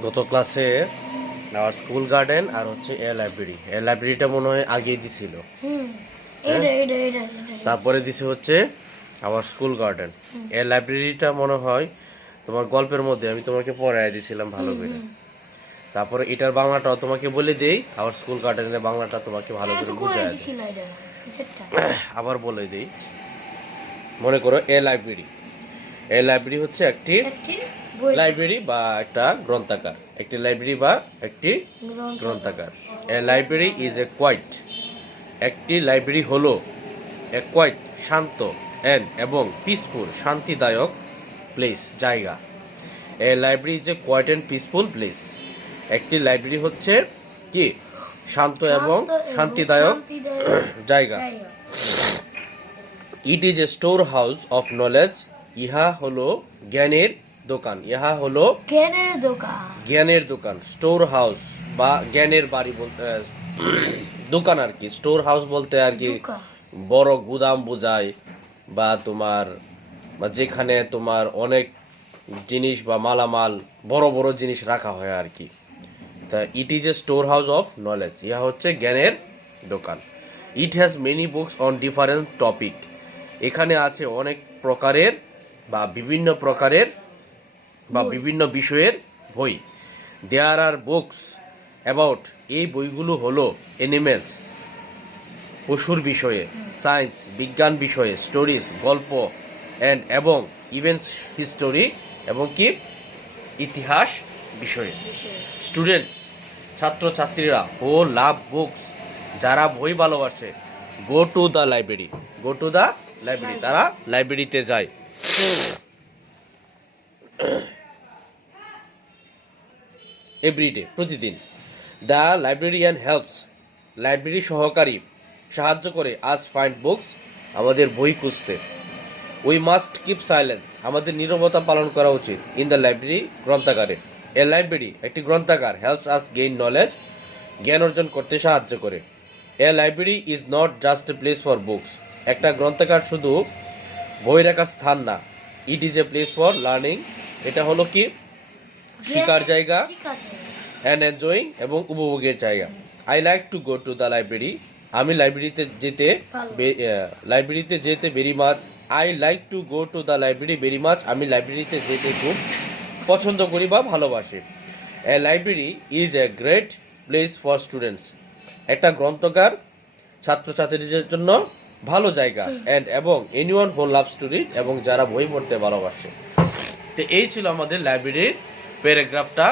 গত ক্লাসে আমার স্কুল গার্ডেন আর হচ্ছে এ লাইব্রেরি। এ লাইব্রেরিটা মনে হয় আগেই দিছিল, তারপরে দিছে হচ্ছে আমার স্কুল গার্ডেন। এ লাইব্রেরিটা মনে হয় তোমার গল্পের মধ্যে আমি তোমাকে পড়াই দিছিলাম ভালো করে। তারপরে এটার বাংলাটাও তোমাকে বলে দেই, আমার স্কুল গার্ডেনের বাংলাটা তোমাকে ভালো করে বুঝাই দিই। আবার বলে দেই, মনে করো এ লাইব্রেরি। এ লাইব্রেরি হচ্ছে একটি লাইব্রেরি বা একটা গ্রন্থাগার, একটি লাইব্রেরি বা একটি গ্রন্থাগার। A library is a quiet, একটি লাইব্রেরি হলো এ কোয়াইট শান্ত এন্ড এবং পিসফুল শান্তিদায়ক প্লেস জায়গা। A library is a quiet and peaceful place, একটি লাইব্রেরি হচ্ছে কি শান্ত এবং শান্তিদায়ক জায়গা। It is a store house of knowledge, ইহা হলো জ্ঞানের দোকান। ইহা হলো জ্ঞানের দোকান। স্টোর হাউস বা জ্ঞানের বাড়ি বলতে দোকান আর কি। স্টোর হাউস বলতে আর কি বড় গুদাম বোঝায়, বা তোমার বা যেখানে তোমার অনেক জিনিস বা মালামাল বড় বড় জিনিস রাখা হয় আর কি। তা ইট is a store house of knowledge, ইহা হচ্ছে জ্ঞানের দোকান। It has many books on different topic, এখানে আছে অনেক প্রকারের বা বিভিন্ন প্রকারের বা বিভিন্ন বিষয়ের বই। দেয়ার আর বুকস অ্যাবাউট, এই বইগুলো হলো এনিমেলস পশুর বিষয়ে, সায়েন্স বিজ্ঞান বিষয়ে, স্টোরিজ গল্প অ্যান্ড এবং ইভেন্টস হিস্টোরি এবং কি ইতিহাস বিষয়ে। স্টুডেন্টস ছাত্রছাত্রীরা হো লাভ বুকস, যারা বই ভালোবাসে, গো to the library, go to the library, তারা লাইব্রেরিতে যায়। এভরিডে, প্রতিদিন। দ্য লাইব্রেরিয়ান হেল্পস, লাইব্রেরি সহকারী সাহায্য করে আজ ফাইন্ড বুকস, আমাদের বই খুঁজতে। উই মাস্ট কিপ সাইলেন্স, আমাদের নীরবতা পালন করা উচিত। ইন দ্য লাইব্রেরি, গ্রন্থাগারে। এ লাইব্রেরি, একটি গ্রন্থাগার, হেল্পস আস গেইন নলেজ, জ্ঞান অর্জন করতে সাহায্য করে। A library is not just a place for books, একটা গ্রন্থাগার শুধু বই রাখার স্থান না। It is a place for learning, এটা হলো কি শিকার জায়গা, অ্যান্ড এনজয়িং এবং উপভোগের জায়গা। I like to go to the library, আমি লাইব্রেরিতে যেতে very much. I like to go to the library very much, আমি লাইব্রেরিতে যেতে খুব পছন্দ করি বা ভালোবাসি। A library is a great place for students, একটা গ্রন্থাগার ছাত্রছাত্রীদের জন্য ভালো জায়গা, অ্যান্ড এবং এনিওয়ান হু লাভ স্টোরি, এবং যারা বই পড়তে ভালোবাসে। তো এই ছিল আমাদের লাইব্রেরির প্যারাগ্রাফটা।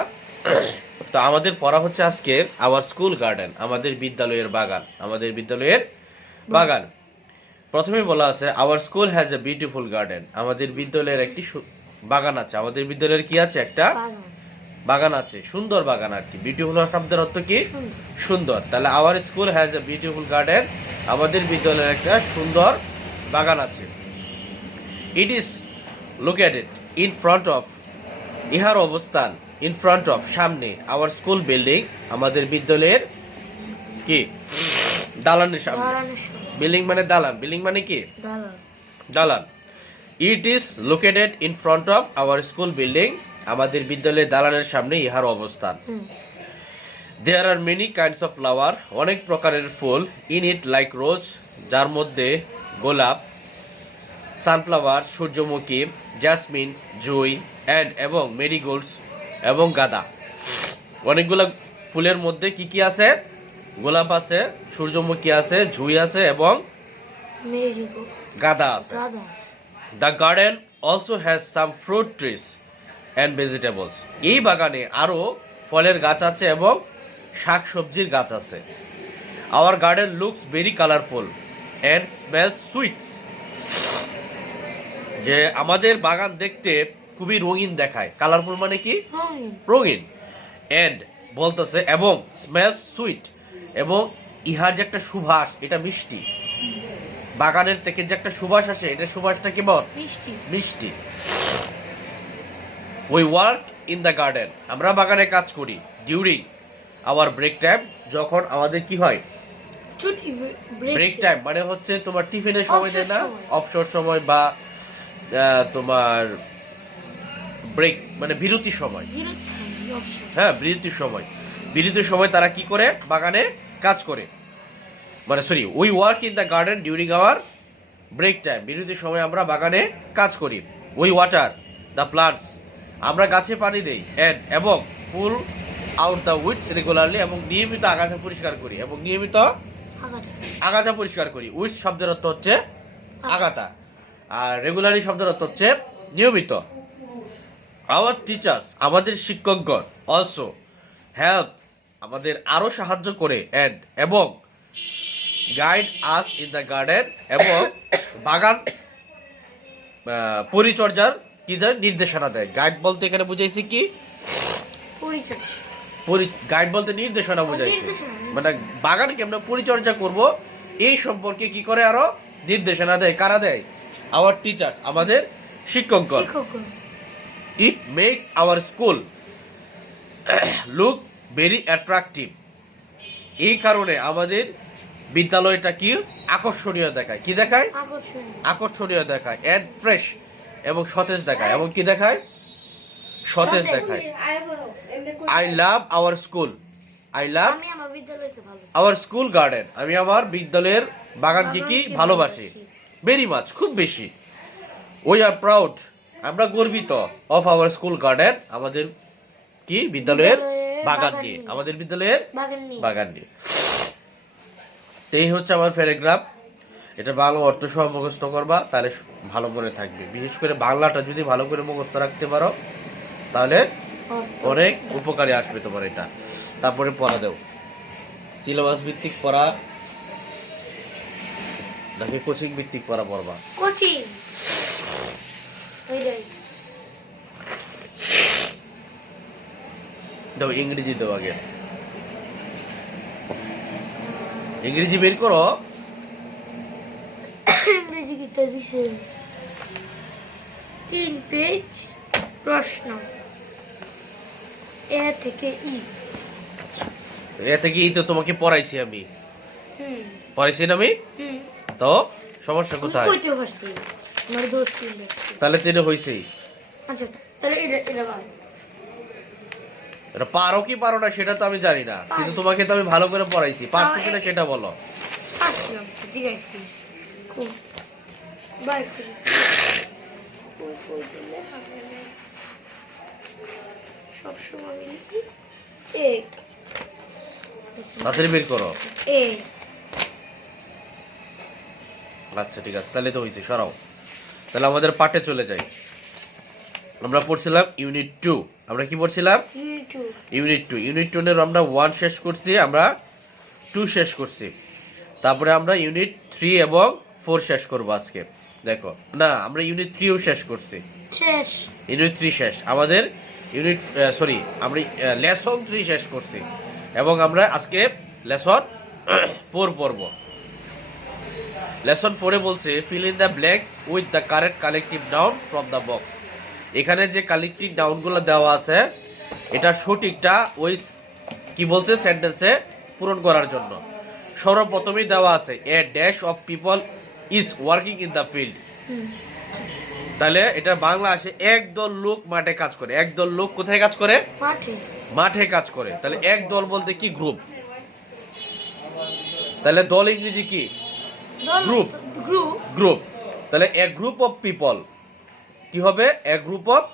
তো আমাদের পড়া হচ্ছে আজকে আওয়ার স্কুল গার্ডেন, আমাদের বিদ্যালয়ের বাগান, আমাদের বিদ্যালয়ের বাগান। প্রথমে বলা আছে our school has a beautiful garden, আমাদের বিদ্যালয়ের একটি বাগান আছে। আমাদের বিদ্যালয়ের কি আছে? একটা বাগান আছে, সুন্দর বাগান আর কি। বিউটিফুল শব্দের অর্থ কি? সুন্দর। তাহলে our school has a beautiful garden, আমাদের বিদ্যালয়ের একটা সুন্দর বাগান আছে। ইট is located in front of, ইহার অবস্থান ইন ফ্রন্ট অফ সামনে, আওয়ার স্কুল বিল্ডিং, আমাদের বিদ্যালয়ের কি দালানের সামনে। বিল্ডিং মানে দালান, বিল্ডিং মানে কি দালান। It is located in front of our school building, আমাদের বিদ্যালয়ের দালানের সামনে ইহার অবস্থান। There are many kinds of flower, অনেক প্রকারের ফুল। ইন ইট লাইক রোজ, যার মধ্যে গোলাপ, সানফ্লাওয়ার সূর্যমুখী, জাসমিন জুই, অ্যান্ড এবং মেরিগোল্ডস এবং গাঁদা। অনেকগুলো ফুলের মধ্যে কি কি আছে? গোলাপ আছে, সূর্যমুখী আছে, জুই আছে এবং গাঁদা আছে। The garden also has some fruit trees and vegetables, এই বাগানে আরো ফলের গাছ আছে এবং শাক সবজির গাছ আছে। Hour garden looks very colourful and smells sweets, যে আমাদের বাগান দেখতে খুবই রঙিন দেখায়। কালারফুল মানে কি? রঙিন। এন্ড বলতেছে এবং স্মেলস সুইট, এবং ইহার যে একটা সুবাস, এটা মিষ্টি। বাগানের থেকে যে একটা সুবাস আসে, এটা সুবাসটা কি বল? মিষ্টি। We work in the garden, আমরা বাগানে কাজ করি। ডিউরিং আওয়ার ব্রেক টাইম, যখন আমাদের কি হয় ব্রেক টাইম, মানে হচ্ছে তোমার টিফিনের সময় দেয় না, অবসর সময় বা তোমার ব্রেক মানে বিরতি সময়। হ্যাঁ, বিরতির সময় তারা কি করে? বাগানে কাজ করে। মানে sorry, we work in the garden during our break time. বিরতির সময় আমরা বাগানে কাজ করি। উই ওয়াটার দ্য প্লান্টস, আমরা গাছে পানি দেই। এবং পুল আউট দ্য উইডস রেগুলারলি, এবং নিয়মিত আগাছা পরিষ্কার করি। উইডস শব্দের অর্থ হচ্ছে আগাছা, আর রেগুলারলি শব্দের অর্থ হচ্ছে নিয়মিত। আওয়ার টিচার্স, আমাদের শিক্ষকগণ, অলসো হেল্প, আমাদের আরো সাহায্য করে, এবং guide us in the garden, এবং বাগান পরিচর্যার কি দেয়? নির্দেশনা দেয়। গাইড বলতে এখানে বুঝাইছি কি? গাইড বলতে নির্দেশনা বুঝাইছে, মানে বাগান কেমন পরিচর্যা করব এই সম্পর্কে কি করে? আরো নির্দেশনা দেয়। কারা দেয়? আওয়ার টিচার্স, আমাদের শিক্ষকগণ। It makes our school look very attractive, এই কারণে আমাদের বিদ্যালয়টা কি আকর্ষণীয় দেখায়। কি দেখায়? আকর্ষণীয় দেখায়। এন্ড ফ্রেশ, এবং সতেজ দেখায়। এবং কি দেখায়? সতেজ দেখায়। I love our school, I love our school garden, আমি আমার বিদ্যালয়ের বাগানকে কি ভালোবাসি। ভেরি মাচ, খুব বেশি। উই আর প্রাউড, আমরা গর্বিত। অফ আওয়ার স্কুল গার্ডেন, আমাদের কি বিদ্যালয়ের বাগান নিয়ে। আমাদের বিদ্যালয়ের বাগান নিয়ে। এই হচ্ছে আমার প্যারাগ্রাফ। এটা বাংলা অর্থ সহ মুখস্থ করবা, তাহলে ভালো মনে থাকবে। বিশেষ করে বাংলাটা যদি ভালো করে মুখস্থ রাখতে পারো তাহলে অনেক উপকারে আসবে তোমার এটা। তারপরে পড়া দেও, সিলেবাস ভিত্তিক পড়া নাকি কোচিং ভিত্তিক পড়া পড়বা? কোচিং। দাও ইংরেজি দাও আগে, ইংরেজি বের করো। ইংরেজি কিতা দিছে 3 পেজ প্রশ্ন এ থেকে ই। এ থেকে ই তো তোমাকে পড়াইছি আমি। পড়াইছি না আমি? তো সমস্যা কোথায়? কইতে পারছি, আমার দোষ ছিল। তাহলে তো হইছেই। আচ্ছা, তাহলে এটা ভালো। এটা পারো কি পারো না সেটা তো আমি জানি না, কিন্তু তোমাকে তো আমি ভালো করে পড়াইছি। পারছো কিনা সেটা বলো। পারলাম, ঠিক আছে। খুব বাই করি। কই দিলে হবে না, সব সময় লিখি এক। তাড়াতাড়ি বের করো। এ আচ্ছা ঠিক আছে, তাহলে তো হইছে। সরাও, তাহলে আমাদের পাঠে চলে যাই। আমরা পড়ছিলাম ইউনিট 2। আমরা কি পড়ছিলাম? ইউনিট 2। ইউনিট 2 এর আমরা 1 শেষ করছি, আমরা 2 শেষ করছি। তারপরে আমরা ইউনিট 3 এবং 4 শেষ করব আজকে। দেখো না, আমরা ইউনিট 3ও শেষ করছি। শেষ, ইউনিট 3 শেষ। আমাদের আমরা লেসন 3 শেষ করছি, এবং আমরা আজকে লেসন 4 পড়ব। লেসন 4 এ বলছে fill in the blanks with the correct collective noun from the box. এখানে যে কালেকটিভ নাউনগুলো দেওয়া আছে এটা সঠিকটা ওই কি বলছে সেন্টেন্সে পূরণ করার জন্য। সর্বপ্রথমেই দেওয়া আছে a dash of people is working in the field. তাহলে এটা বাংলা আসে একদল লোক মাঠে কাজ করে। একদল লোক কোথায় কাজ করে? মাঠে কাজ করে। তাহলে এক দল বলতে কি? গ্রুপ। তাহলে দল ইংরেজি কি? গ্রুপ। গ্রুপ। তাহলে এ গ্রুপ অফ পিপল কি হবে? A group of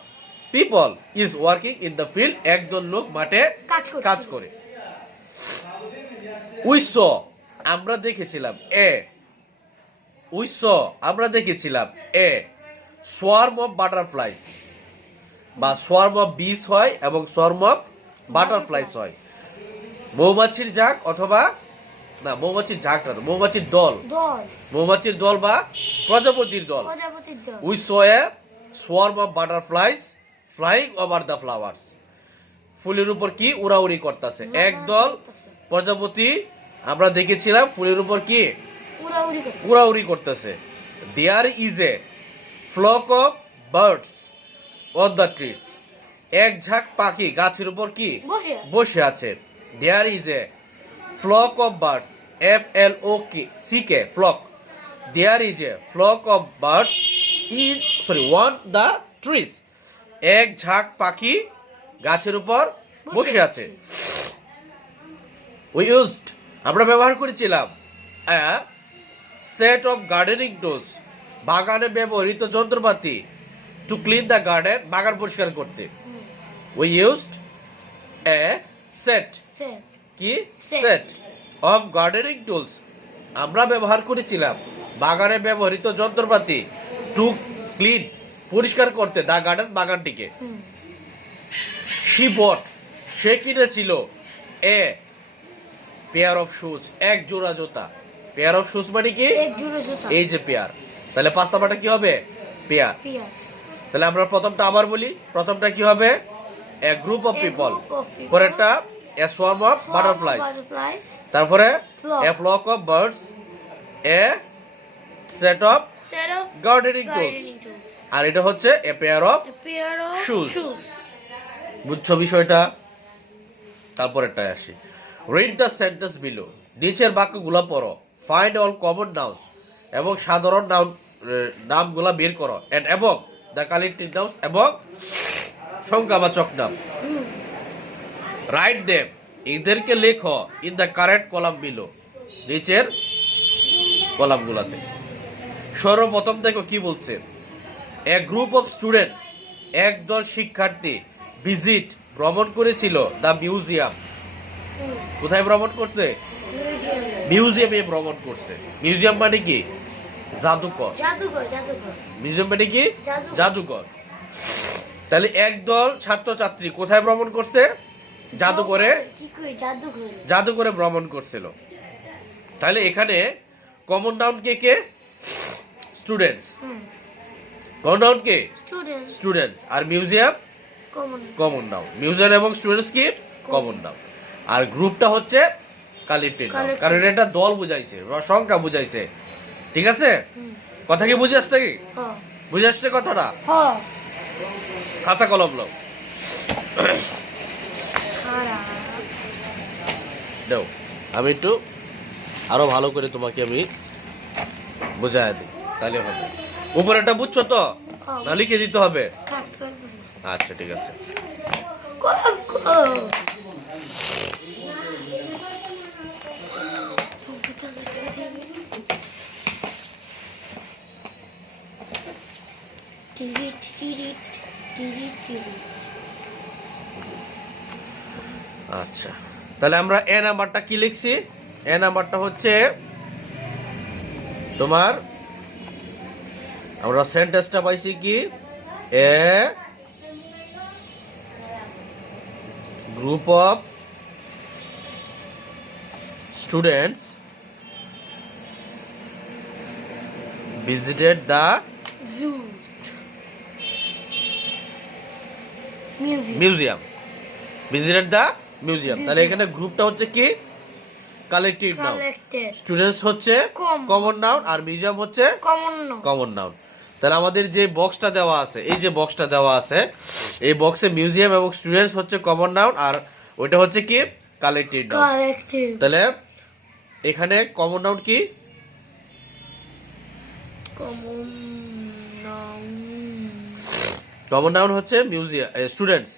people is working in the field, একদল লোক মাঠে কাজ করে। উই স, আমরা দেখেছিলাম। আমরা দেখেছিলাম এ সোয়ার্ম অফ বাটারফ্লাইস, বা সোয়ার্ম অফ বিস হয় এবং সোয়ার্ম অফ বাটারফ্লাইস হয়। মৌমাছির জাক, অথবা না মৌমাছির জাক না, মৌমাছির দল। মৌমাছির দল বা প্রজাপতির দল। We saw A swarm of butterflies flying over the flowers. ফুলের উপর কি উড়াউড়ি করতেছে। একদল প্রজাপতি আমরা দেখেছিলাম ফুলের উপর কি উড়াউড়ি করতেছে। There is a flock of birds on the trees, এক ঝাঁক পাখি গাছের উপর কি বসে আছে। There is a flock of birds, FLOCK, flock. There is a flock of birds on the trees, এক ঝাঁক পাখি গাছের উপর বসে আছে। উই ইউজড আমরা ব্যবহার করেছিলাম a set of gardening tools বাগানে ব্যবহৃত যন্ত্রপাতি টু ক্লিন দ্য গার্ডেন বাগান পরিষ্কার করতে। We used a set set কি Set. Set of gardening tools আমরা ব্যবহার করেছিলাম বাগানে ব্যবহৃত যন্ত্রপাতি টু ক্লিন পরিষ্কার করতে দা গার্ডেন বাগানটিকে। শি বট সে কিনেছিল এ পেয়ার অফ শুজ এক জোড়া জুতা। পেয়ার অফ শুজ মানে কি এক জোড়া জুতা এই যে পেয়ার, তাহলে পাঁচ নাম্বারটা কি হবে পেয়ার। পেয়ার তাহলে আমরা প্রথমটা আবার বলি, প্রথমটা কি হবে এ গ্রুপ অফ পিপল, পরেরটা এ সোয়ার্ম অফ বাটারফ্লাইস, তারপরে Flock. A flock of birds, a set of set of gardening tools, gardening tools আর এটা হচ্ছে a pair of a pair of Shoes. Shoes. বুঝছো বিষয়টা। তারপরেরটায় আসি, রিড দ্য সেন্টেন্স বিলো নিচের বাক্যগুলো পড়ো, ফাইন্ড অল কমন নাউন্স এবং সাধারণ নামগুলা বের করো, এন্ড এবং দ্য কালেক্টিভ নাউন্স এবং সংখ্যাবাচক নাম। রাইট দেম এদেরকে লেখো in the correct column below নিচের কলামগুলোতে। সর্বপ্রথম দেখো কি বলছে, এ গ্রুপ অফ স্টুডেন্টস একদল শিক্ষার্থী ভিজিট ভ্রমণ করেছিল দ্য মিউজিয়াম। কোথায় ভ্রমণ করছে মিউজিয়ামে ভ্রমণ করছে। মিউজিয়াম মানে কি জাদুঘর, জাদুঘর জাদুঘর মিউজিয়াম মানে কি জাদুঘর। জাদুঘর। তাহলে একদল ছাত্রছাত্রী কোথায় ভ্রমণ করছে জাদুঘরে, কি কই জাদুঘরে জাদুঘরে ভ্রমণ করছিল। তাহলে এখানে কমন নাউন কে কে স্টুডেন্টস, কমন নাউন কে স্টুডেন্ট স্টুডেন্টস, আর museum common common noun. Museum এবং স্টুডেন্টস কি কমন নাউন, আর গ্রুপটা হচ্ছে কালেক্টিভ নাউন, Collective. কারণ এটা দল বুঝাইছে বা সংখ্যা বুঝাইছে। ঠিক আছে, কথা কি বুঝে আসছে কি হ বুঝে আসছে কথাটা? হ খাতা কলম নাও, খারাপ দাও আমি একটু আরো ভালো করে তোমাকে আমি বুঝাই দিই, তাহলে হবে। উপরেটা বুঝছো তো না লিখে দিতে হবে? আচ্ছা ঠিক আছে। কলম টিরিট টিরিট টিরিট টিরিট। আচ্ছা তাহলে আমরা এ নাম্বারটা কি লিখছি, এ নাম্বারটা হচ্ছে তোমার আমরা সেন্টেন্সটা পাইছি কি a group of students visited the zoo music museum, visited the museum. তাহলে এখানে গ্রুপটা হচ্ছে কি কালেক্টিভ নাউন, কালেক্টেড স্টুডেন্টস হচ্ছে Common. কমন নাউন, আর মিউজিয়াম হচ্ছে কমন নাউন। Common noun. তাহলে আমাদের যে বক্সটা দেওয়া আছে, এই যে বক্সটা দেওয়া আছে, এই বক্সে মিউজিয়াম এবং স্টুডেন্টস হচ্ছে কমন নাউন, আর ওইটা হচ্ছে কি কালেক্টিভ নাউন। কালেক্টিভ তাহলে এখানে কমন নাউন কি কমন নাউন কমন নাউন হচ্ছে মিউজিয়াম স্টুডেন্টস,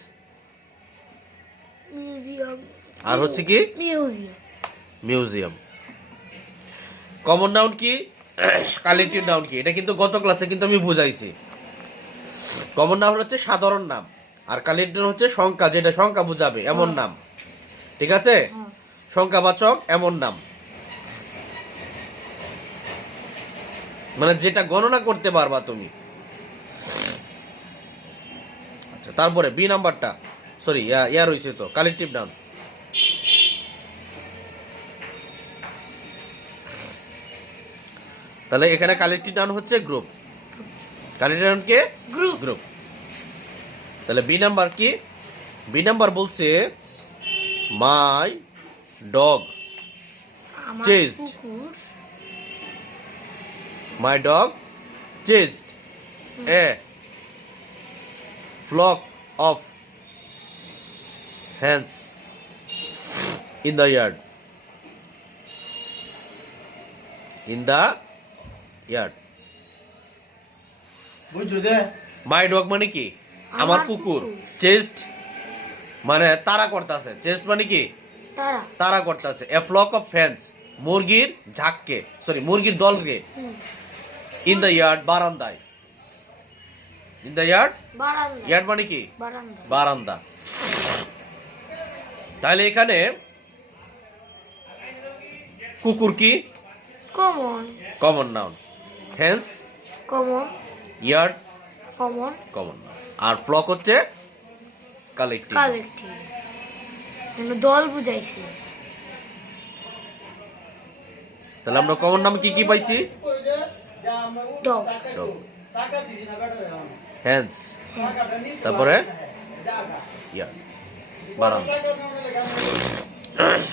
মিউজিয়াম আর হচ্ছে কি মিউজিয়াম মিউজিয়াম। কমন নাউন কি কালেক্টিভ নাউন কি এটা কিন্তু গত ক্লাসে কিন্তু আমি বুঝাইছি। কমন নাউন হচ্ছে সাধারণ নাম, আর কালেক্টিভ হচ্ছে সংখ্যা, যেটা সংখ্যা বুঝাবে এমন নাম। ঠিক আছে, সংখ্যাবাচক এমন নাম মানে যেটা গণনা করতে পারবা তুমি। আচ্ছা তারপরে বি নাম্বারটা, সরি ইয়ার হইছে তো কালেক্টিভ নাউন। তাহলে এখানে কালেক্টিভ নাউন হচ্ছে গ্রুপ, কালেক্টিভ নাউন কে গ্রুপ গ্রুপ। তাহলে বি নাম্বার কি, বি নাম্বার বলছে মাই ডগ আমার Chased. কুকুর my dog chased a flock of hens in the yard, in the yard. বুঝছো যে my dog মানে কি আমার কুকুর, chased মানে তারা করতেছে, চেস্ট মানে কি তারা তারা করতেছে। এ ফ্লক অফ ফ্যান্স, মুরগির ঝাঁককে, সরি মুরগির দলকে, হুম ইন দ্য ইয়ার্ড, বারান্দায়। ইন দ্য ইয়ার্ড, বারান্দা ইয়ার্ড মানে কি বারান্দা বারান্দা। তাহলে এখানে কুকুর কি common common noun, fence common yard common common noun, আর ফ্লক হচ্ছে কালেক্টিভ। কালেক্টিভ মানে দল বুঝাইছে তাহলে আমরা কমন নাম কি কি পাইছি? ডগ হ্যান্স, তারপরে ইয়ার্ড, বারান্দা।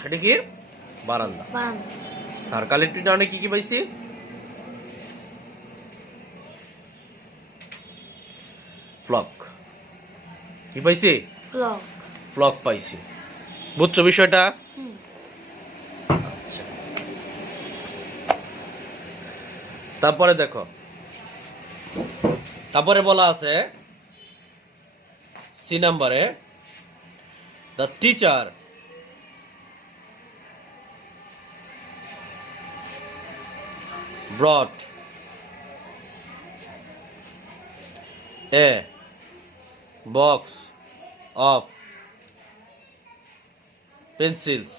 এটা কি বারান্দা। বারান্দা আর কালেক্টিভ নাউনে কি কি পাইছি? ফ্লক। কি পাইছি? ফ্লক ফ্লক পাইছি। বুঝছো বিষয়টা? হুম আচ্ছা। তারপরে দেখো, তারপরে বলা আছে সি নাম্বারে, the teacher brought a box of pencils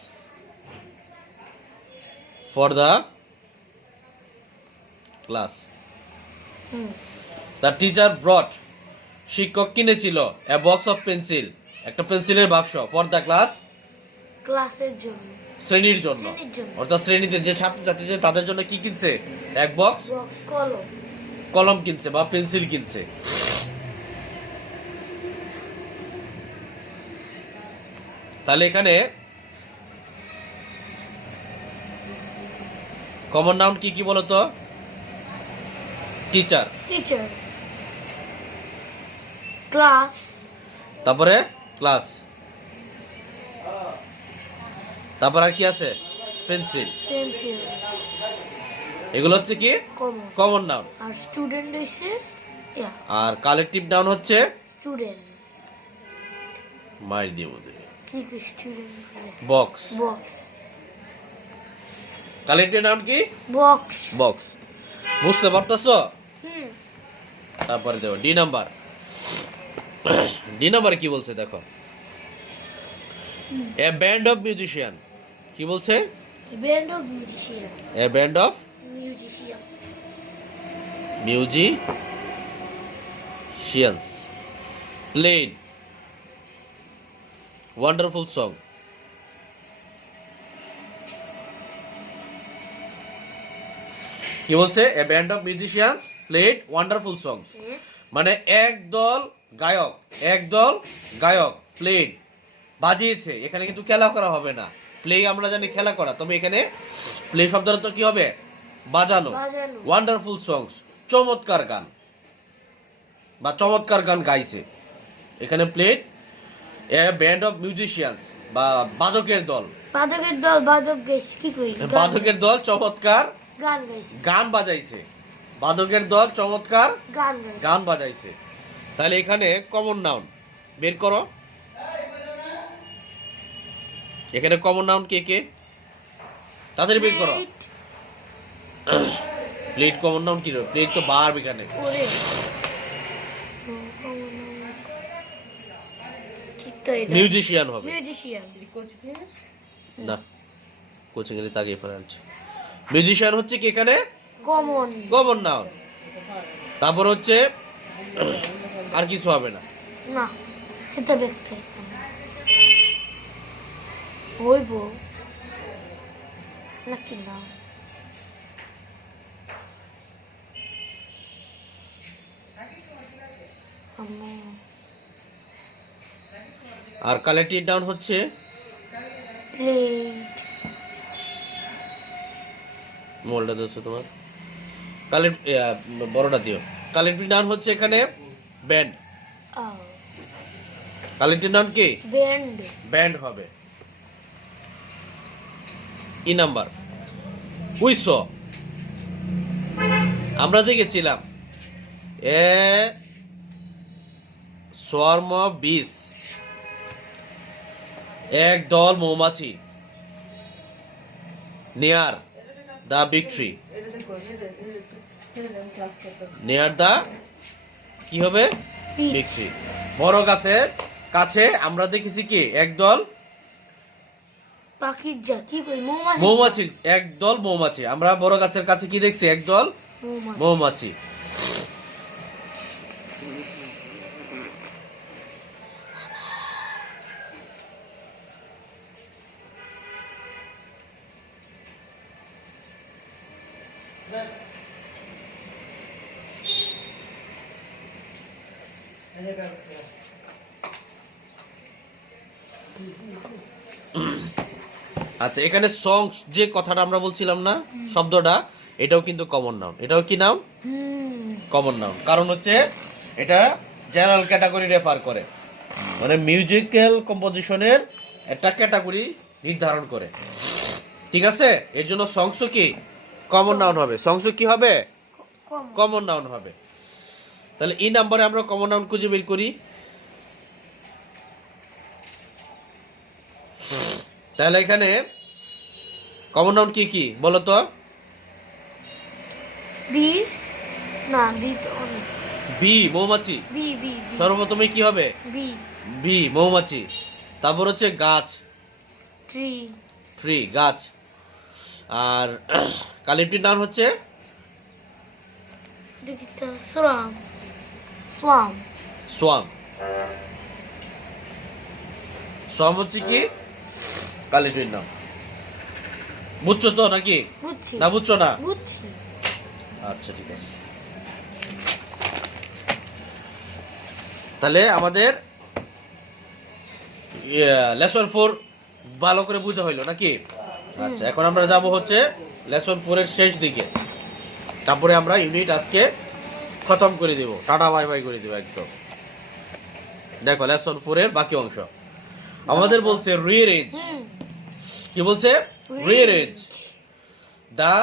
for the class. Hmm The teacher brought, শিক্ষক কিনেছিল, a box of pencil, একটা পেন্সিলের বাক্স, for the class, ক্লাসের জন্য শ্রেণীর জন্য। শ্রেণীর জন্য। অর্থাৎ শ্রেণীতে যে ছাত্রছাত্রীদের তাদের জন্য কি কিনছে? এক বক্স বক্স কলম কলম কিনছে বা পেন্সিল কিনছে। তাহলে এখানে কমন নাউন কি কি বলতো? টিচার, টিচার ক্লাস তারপরে ক্লাস, তারপর আর কি আছে? পেন্সিল। পেন্সিল এগুলো হচ্ছে কি কমন কমন নাউন। আর স্টুডেন্ট হইছে ইয়া আর কালেকটিভ নাউন হচ্ছে স্টুডেন্ট মাই দিয়ে মধ্যে কি কি student box. Box collective noun কি? Box box. বুঝতে পারতেছো? হুম তারপরে দেখো ডি নাম্বার। ডি নাম্বারে কি বলছে দেখো, এ ব্যান্ড অফ মিউজিশিয়ান। কি বলছে? Band of musician a band of musician musicians played wonderful song. কি বলছে? A band of musicians played wonderful songs, মানে একদল গায়ক প্লেড বাজিয়েছে। এখানে কিন্তু খেলা করা হবে না, প্লে আমরা জানি খেলা করা, তবে এখানে প্লে শব্দটা তো কি হবে? বাজানো। বাজানো ওয়ান্ডারফুল সংস, চমৎকার গান বা চমৎকার গান গাইছে। এখানে played a band of musicians বা বাদকের দল, বাদক গাইছে কি কই বাদকের দল চমৎকার গান গাইছে গান বাজাইছে। বাদকের দল চমৎকার গান গাইছে গান বাজাইছে। তাহলে এখানে কমন নাউন বের করো। এখানে কমন নাউন কে কে? তাদের বের করো। প্লেট কমন নাউন কি? প্লেট তো বার এখানে। ওরে ঠিক তো এটা মিউজিশিয়ান হবে মিউজিশিয়ান না, কোচিং এর তাকে ফেরালছে। মিউজিশিয়ান হচ্ছে কি এখানে কমন কমন নাউন। তারপর হচ্ছে আর কিছু হবে না। না এটা ব্যক্তি হইব নাকি না আর কালেক্টিভ নাউন হচ্ছে প্লেট মোলটা দিচ্ছ তোমার, কালেক্ট বড়টা দিও। কালেক্টিভ নাউন হচ্ছে এখানে ব্যান্ড। কালেক্টিভ নাউন কি? ব্যান্ড ব্যান্ড হবে। ই নাম্বার, উইস, আমরা দেখেছিলাম এ সোয়ার্ম অফ বিস একদল মৌমাছি। নিয়ার দা বিগ ট্রি। নিয়ার দা কি হবে? Beach. Big tree. বড় গাছের কাছে আমরা দেখেছি কি একদল পাখির যা কি কই মৌমাছি মৌমাছি। একদল মৌমাছি। আমরা বড় গাছের কাছে কি দেখছি? একদল মৌমাছি মৌমাছি। আচ্ছা, এখানে সংস যে কথাটা আমরা বলছিলাম না, শব্দটা, এটাও কিন্তু কমন নাউন। এটাও কি নাউন? Common noun. কারণ হচ্ছে এটা জেনারেল ক্যাটাগরি রেফার করে, মানে মিউজিক্যাল কম্পোজিশনের একটা ক্যাটাগরি নির্ধারণ করে। ঠিক আছে, এর জন্য সংস কি কমন নাউন হবে। সংস কি হবে? কমন নাউন হবে। তাহলে এই নাম্বারে আমরা কমন নাউন খুঁজে বের করি। তাহলে এখানে কমন নাউন কি কি বলো তো? বি না বি তো অনেক বি মৌমাছি। বি বি সর্বপ্রথমে কি হবে? বি বি মৌমাছি। তারপর হচ্ছে গাছ, ট্রি ট্রি গাছ। আর কালেক্টিভ নাউন হচ্ছে দেখিতা সোয়াম সোয়াম সোয়াম। সোয়াম হচ্ছে কি কালেক্টিভ নাউন। বুঝছো তো নাকি? বুঝছি না বুঝছো না? বুঝছি আচ্ছা ঠিক আছে। তাহলে আমাদের লেসন 4 ভালো করে বোঝা হইলো নাকি? আচ্ছা, এখন আমরা যাব হচ্ছে লেসন 4 এর শেষ দিকে। তারপরে আমরা ইউনিট আজকে খতম করে দেব, টাটা বাই বাই করে দেব একদম। দেখো লেসন 4 এর বাকি অংশ আমাদের বলছে রিঅ্যারেঞ্জ। কি বলছে? Rearrange the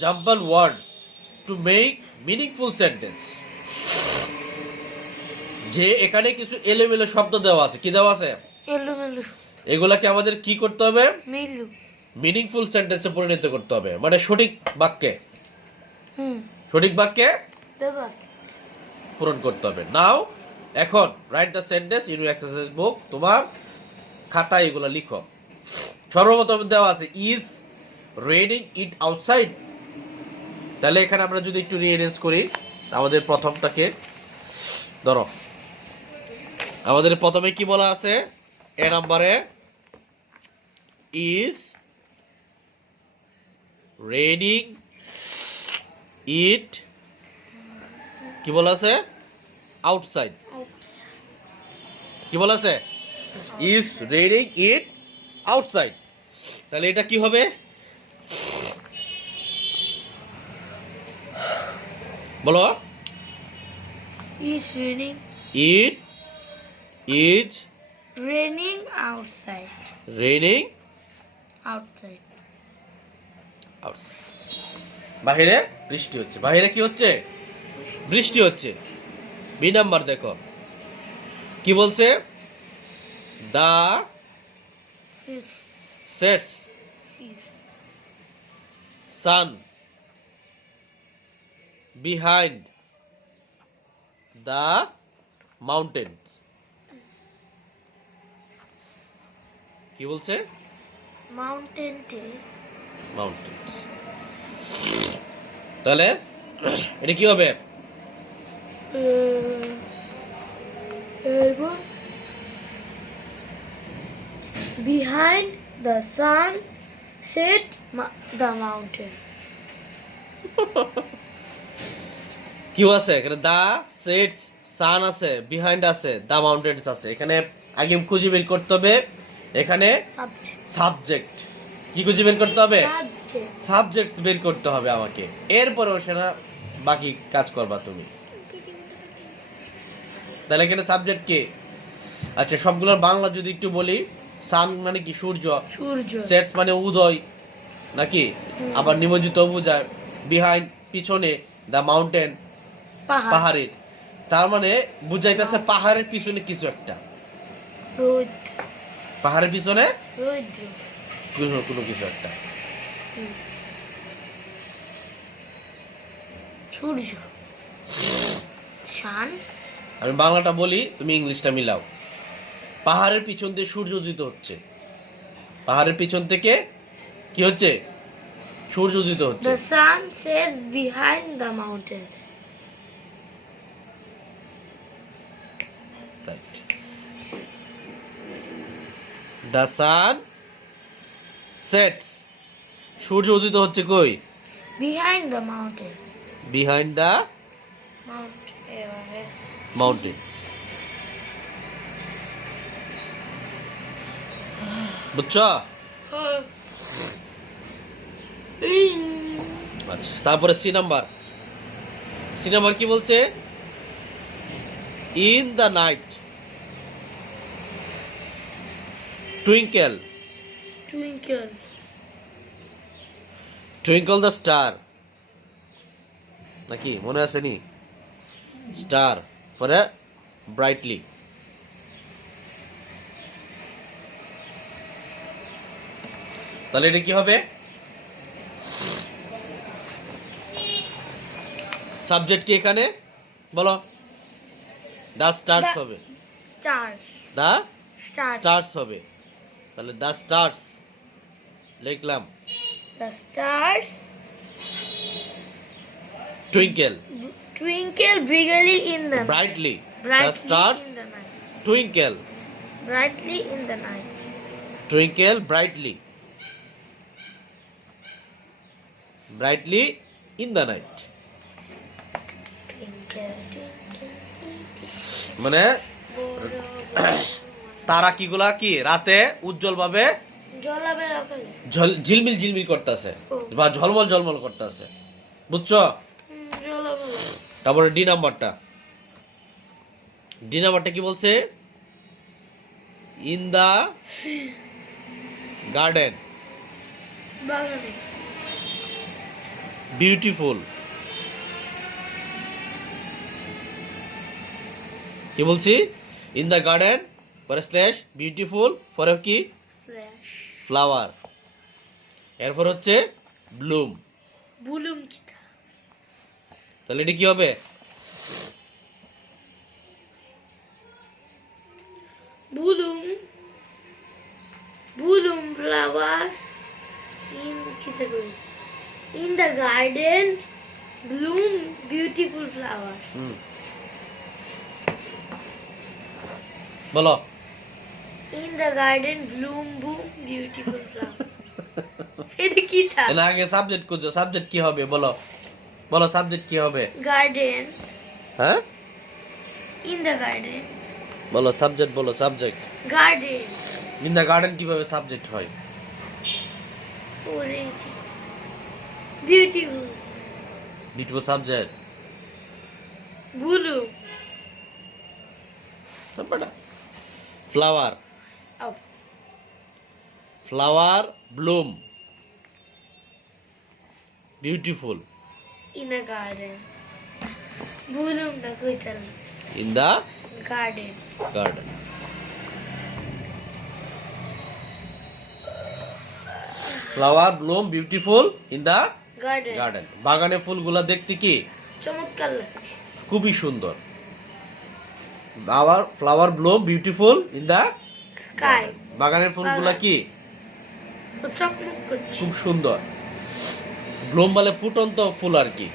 jumble words to make meaningful sentence. যে এখানে কিছু এলোমেলো শব্দ দেওয়া আছে। কি দেওয়া আছে? এলোমেলো এগুলাকে আমাদের কি করতে হবে? মেলু মিনিংফুল সেন্টেন্সে পরিণত করতে হবে, মানে সঠিক বাক্যে, সঠিক বাক্যে ব্যবহার পূরণ করতে হবে। নাও এখন write the sentence in your exercise বুক। তোমার খাতায় এগুলো লিখো। সর্বপ্রথম দেওয়া আছে ইজ রেডিং ইট আউটসাইড। তাহলে এখানে আমরা যদি একটু রিঅ্যারেঞ্জ করি, আমাদের প্রথমটাকে ধরো। আমাদের প্রথমে কি বলা আছে? এ নাম্বারে ইজ রেডিং ইট কি বলা আছে? আউটসাইড। কি বলা আছে? Is রেডিং eat outside. তাহলে এটা কি হবে? বলো। is raining it is raining outside raining outside outside. বাহিরে বৃষ্টি হচ্ছে। বাহিরে কি হচ্ছে? বৃষ্টি হচ্ছে। বি নাম্বার দেখো কি বলছে? দা sis সেটস sis সান বিহাইন্ড দা মাউন্টেন্স। কি বলছে? mountain টে মাউন্টেন্স। তাহলে এটা কি হবে? এরপর behind the sun set the mountain কি আছে এখানে? দা সেটস সান আছে, বিহাইন্ড আছে, দা মাউন্টেন্স আছে। এখানে আগে খুঁজে বের করতে হবে এখানে subject সাবজেক্ট। কি খুঁজে বের করতে হবে? subject সাবজেক্টস বের করতে হবে আমাকে। এরপরে সেটা বাকি কাজ করবা তুমি। তাহলে এখানে সাবজেক্ট কে? আচ্ছা, সবগুলোর বাংলা যদি একটু বলি, সান মানে কি? সূর্য। সূর্য সেটস মানে উদয় নাকি? আবার নিমজ্জিত বোঝায়। বিহাইন্ড পিছনে, দা মাউন্টেন পাহাড় পাহাড়ের। তার মানে বুঝাইতেছে পাহাড়ের পিছনে কিছু একটা। রোদ পাহাড়ের পিছনে রৌদ্র। কোনো কিছু একটা। হুম। সূর্য। সান। আমি বাংলাটা বলি, তুমি ইংলিশটা মিলাও। পাহাড়ের পিছন দিয়ে সূর্য উদিত হচ্ছে। পাহাড়ের পিছন থেকে কি হচ্ছে? সূর্য উদিত হচ্ছে। The sun sets behind the mountains. Right. The sun sets. সূর্য উদিত হচ্ছে কই? Behind the mountains. Behind the Mount Everest. mountains. বুঝছো? আচ্ছা, তারপরে সি নাম্বার কি বলছে? In the night twinkle Twinkle. Twinkle the star, নাকি মনে আছে নি? স্টার পরে ব্রাইটলি। তাহলে এটা কি হবে? সাবজেক্ট কি এখানে বলো? দা স্টার্স The- হবে, Stars. The Stars. স্টার্স হবে। তাহলে দা স্টার্স লিখলাম। The stars twinkle twinkle brightly in the brightly, the brightly stars in the night. Twinkle Brightly in the night. Twinkle brightly in the night. Twinkle, twinkle, twinkle. মানে তারা কিগুলা কি রাতে উজ্জ্বল ভাবে জলাবের আকালে। ঝিলমিল ঝিলমিল করতেছে ও। বা ঝলমল ঝলমল করতেছে, বুঝছো? জলাবের। তারপরে ডি নাম্বারটা কি বলছে? ইন দা গার্ডেন বাগানে। বিউটিফুল, কি বলছি? ইন দা গার্ডেন পরে স্ল্যাশ বিউটিফুল পরে কি? স্ল্যাশ। ফ্লাওয়ার, এরপর হচ্ছে ব্লুম। বুলুম কিতা। তাহলে এটা কি হবে? বুলুম। বুলুম flowers in কিতা কই? In the garden bloom beautiful flowers. বলো। In the garden bloom beautiful flowers. এটা কিতা? না আগে সাবজেক্ট খুঁজো, সাবজেক্ট কি হবে বলো? সাবজেক্ট কি হবে? Garden. হ্যাঁ In the garden. বলো subject, subject. Garden. In the garden কিভাবে সাবজেক্ট হয়? Orange. Beautiful. Beautiful subject. Bloom. তারপরে flower, Oh. Bloom beautiful In the garden. Bloom na কইতাম। In the Garden. Garden. Flower bloom beautiful in the Garden. Garden. বাগানে ফুলগুলা দেখতে কি চমৎকার লাগছে। খুবই সুন্দর। Flower bloom beautiful in the Sky. বাগানের ফুলগুলা কি ও চকমক করছে। খুব সুন্দর। ব্লুম বলে ফুটন্ত ফুল আর কি।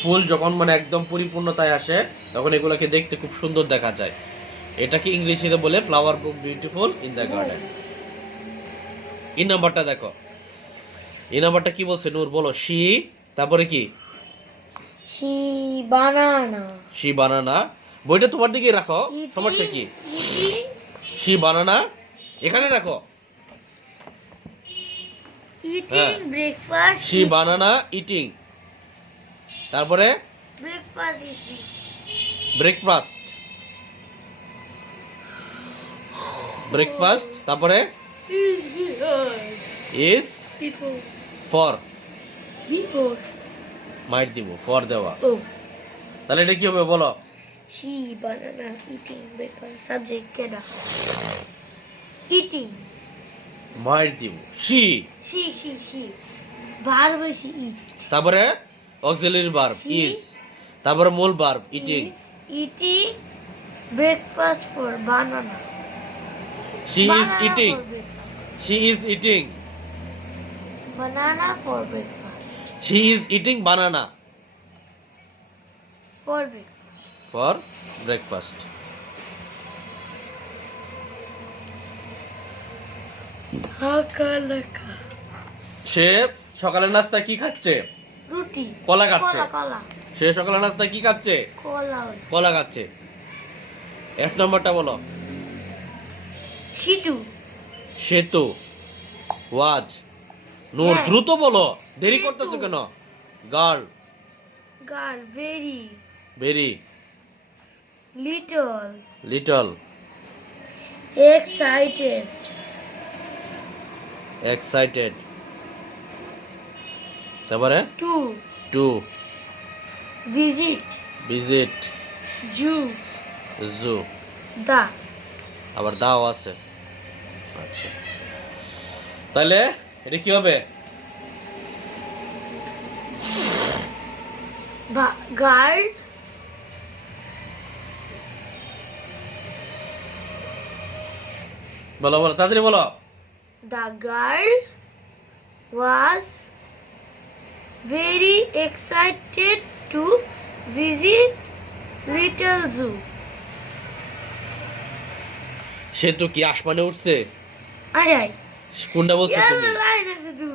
ফুল যখন মানে একদম পরিপূর্ণতায় আসে তখন এগুলোকে দেখতে খুব সুন্দর দেখা যায়। এটাকে ইংরেজিতে বলে flower bloom beautiful in the garden. এই নাম্বারটা দেখো, এই নাম্বারটা কি বলছে নূর বলো? শি তারপরে কি? She banana. শি বানানা। বইটা তোমার দিকে রাখো, সমস্যা কি? Eating. শি বানানা এখানে রাখো। Eating breakfast. She banana eating, তারপরে Breakfast eating. ব্রেকফাস্ট তারপরে ইজ Before. For Before. মাইট দিব ফর দেওয়া। Oh. তাহলে এটা কি হবে বলো? She banana eating breakfast. Subject কেডা? Eating. মায়ের দিব she She. Verb is eat. তারপরে অক্সিলারি ভার্ব She ইজ তারপরে মূল verb eating Is eating breakfast for banana. She is Banana eating for breakfast. She is eating Banana for breakfast. She is eating banana For breakfast. For breakfast Hakalaka. সে সকালের নাস্তা কি খাচ্ছে Ruti. কলা খাচ্ছে Kola. সে সকালের নাস্তা কি খাচ্ছে Kola. কলা খাচ্ছে এফ নাম্বারটা বলো Shitu. সেতু ওয়াজ নূর হ্যাঁ। দ্রুত বলো দেরি সেতু। করতেছো কেন girl Girl. Very. Very Little. Little Excited. Excited তারপরে To. To Visit. Visit Zoo. Zoo The. আবার দাও আছে আচ্ছা তাহলে এটা কি হবে Girl. বলো বলো তাড়াতাড়ি বলো The girl was very excited to visit Little Zoo. সেতু কি আসমানে উঠছে Alright. কোনটা বলছো তুমি Yellow line is do.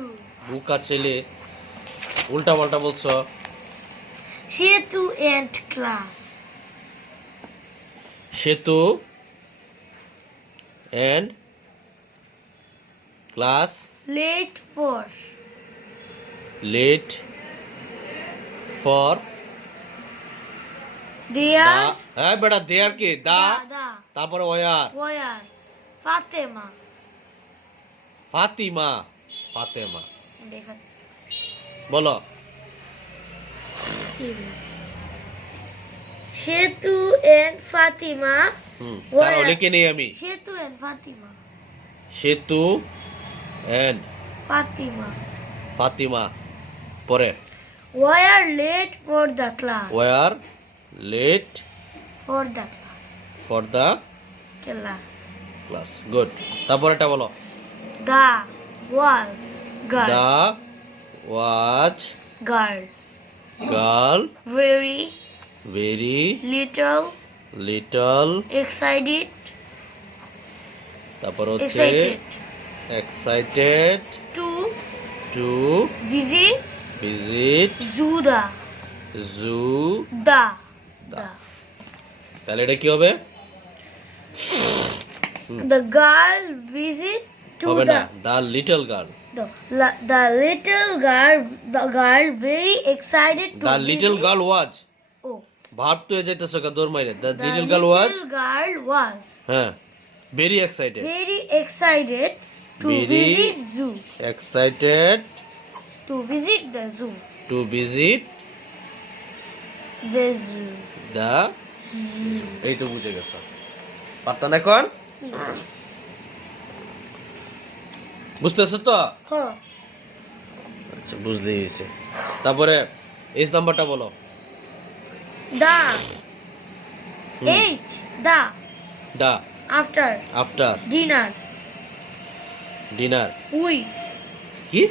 বুকা ছেলে উল্টা পাল্টা বলছো Shetu and class. Setu and class Late for. Late for They the are হ্যাঁ বেটা দেয়ার কি দা the তারপরে ওয়ার where Fatima. ফাতিমা ফাতেমা বলো Shetu and Fatima. তারাও লিখে নেই আমি Shetu and Fatima. Shetu and Fatima. Fatima পরে Were late for the class. Were late For the class. For the Class. Class good তারপরেটা বলো The was girl. The was Girl. Girl Very very little little excited. তারপর হচ্ছে Excited excited to to visit visit Zuda. Zoo The. তাহলে এটা কি হবে The girl visit to হবে না the. The little girl The little girl very excited to the little visit- girl was Oh. ভাব তো যেতেছ কা দৌড় মাইরে the The little girl was little girl was হ্যাঁ very excited very excited to Very- visit zoo. Excited To visit the zoo. To visit The zoo. The এই তো বুঝে গেছ পারতা না এখন বুঝতেছ তো Huh. আচ্ছা বুঝলেই হয়েছে তারপরে এস নাম্বারটা বলো The. হুম। H. The. The After after dinner. Dinner We. কি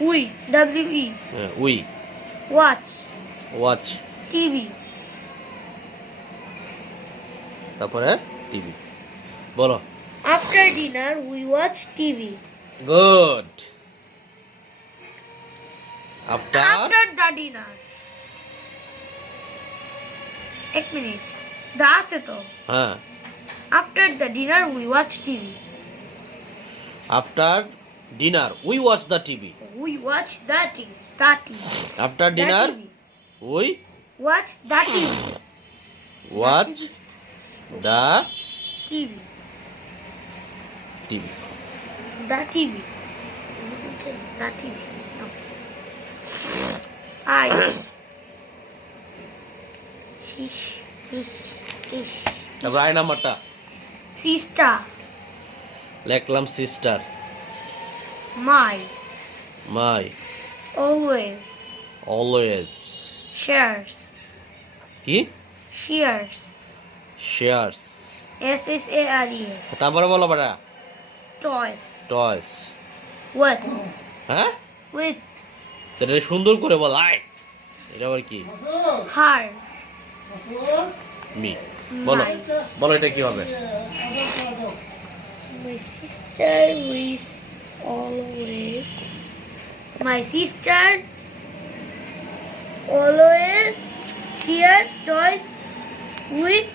We. W-E. We Watch. Watch TV. তারপরে টিভি বলো After dinner, we watch TV. Good after After the dinner. एक minute. The से तो. হ্যাঁ After the dinner, we watch TV. After dinner we watch the TV We watch the TV. The TV. After The dinner TV. We Watch the TV. Watch the TV. TV The TV. The TV. No. I. Shish. তারপর I নাম্বারটা Sister. লিখলাম sister. My. My. Always. Always. Shares. কি? Shares. Shares. SSARES. তারপরে বলো বেটা। Toys. Toys. With. হ্যাঁ, With. এটা সুন্দর করে বল। এটা আবার কি? Her. মি। বলো, My. বলো এটা কি হবে? My sister with always. My sister always shares toys with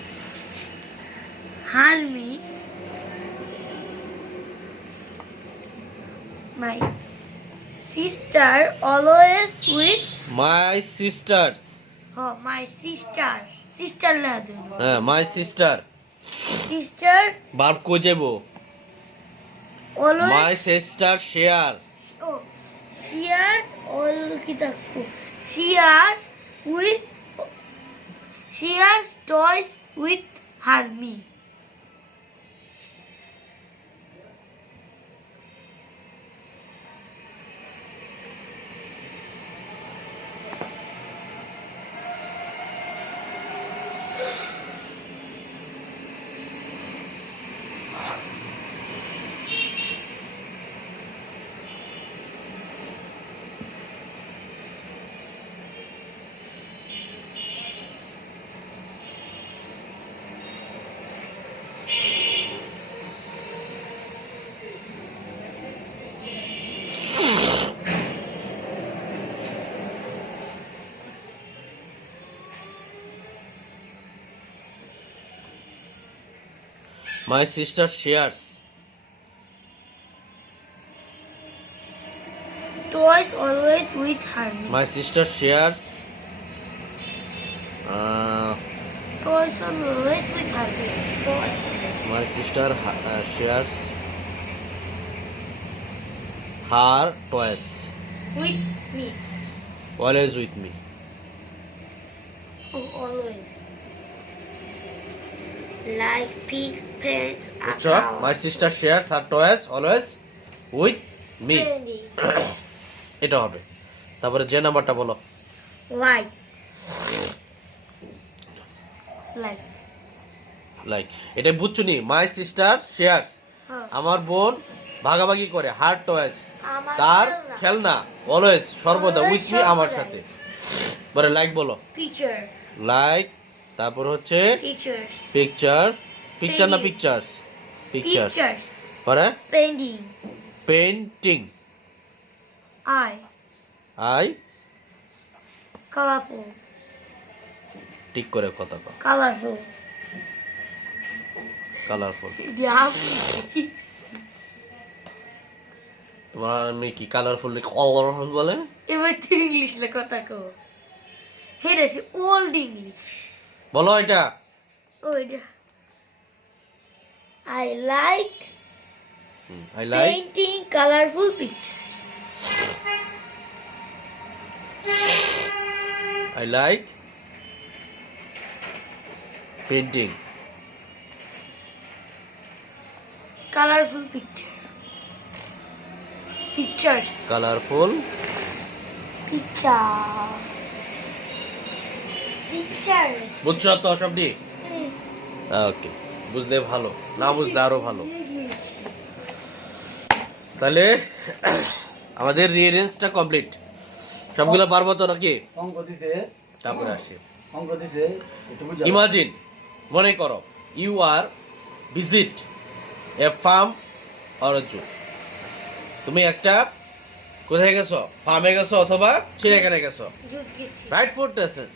me. My sister always with my sisters. my sister. Sister ladu. হ্যাঁ, মাই সিস্টার। Sister বাপ কই যাবো? always. My sister share. Oh, share all kitaku. Shares with shares toys with me. My sister shares. Toys always with me. My sister shares. Toys always with me. Toys my sister shares her toys with me. Always with me. Oh, always. Like pig, pants, বুঝছো? My sister shares her toys always with me. candy. এটা হবে। তারপরে যে নাম্বারটা বলো। Like. Like. Like, এটা বুঝছো নি? মাই সিস্টার শেয়ার্স, Huh. আমার বোন ভাগাভাগি করে হার টয়েস, আমার তার খেলনা। খেলনা অলওয়েজ সর্বদা Always, উইথ মি আমার সর্বদাই। সাথে। পরে লাইক বলো। Picture. লাইক, তারপর হচ্ছে Pictures. পিকচার। পিকচার না Painting. পিকচার্স? পিকচার্স। Pictures. পরে Painting. Painting. Eye. I, Colorful. ঠিক করে কথা কও। Colorful. কালারফুল। Yeah. তোমার আমি কি কালারফুল কালারফুল বলে? এবার তুই ইংলিশ লে কথা কো। হেরে সে ওল্ড ইংলিশ। বলো এটা। ওইটা। I like I like, painting colorful pictures. I like painting Colorful picture. Pictures. Colourful. Picture. Pictures. বুঝছো তো সবটি? ওকে, বুঝলে ভালো, না বুঝলে আরো ভালো। তাহলে আমাদের রিয়ারেঞ্জটা কমপ্লিট। সবগুলো পারবো তো নাকি? অঙ্ক দিছে, তারপরে আসি। অঙ্ক দিছে, একটু বুঝাও। ইমাজিন, মনে করো you are visit a farm or zoo. তুমি একটা কোথায় গেছো? ফার্মে গেছো অথবা চিড়িয়াখানায় গেছো। জুত গেছি। রাইট ফোর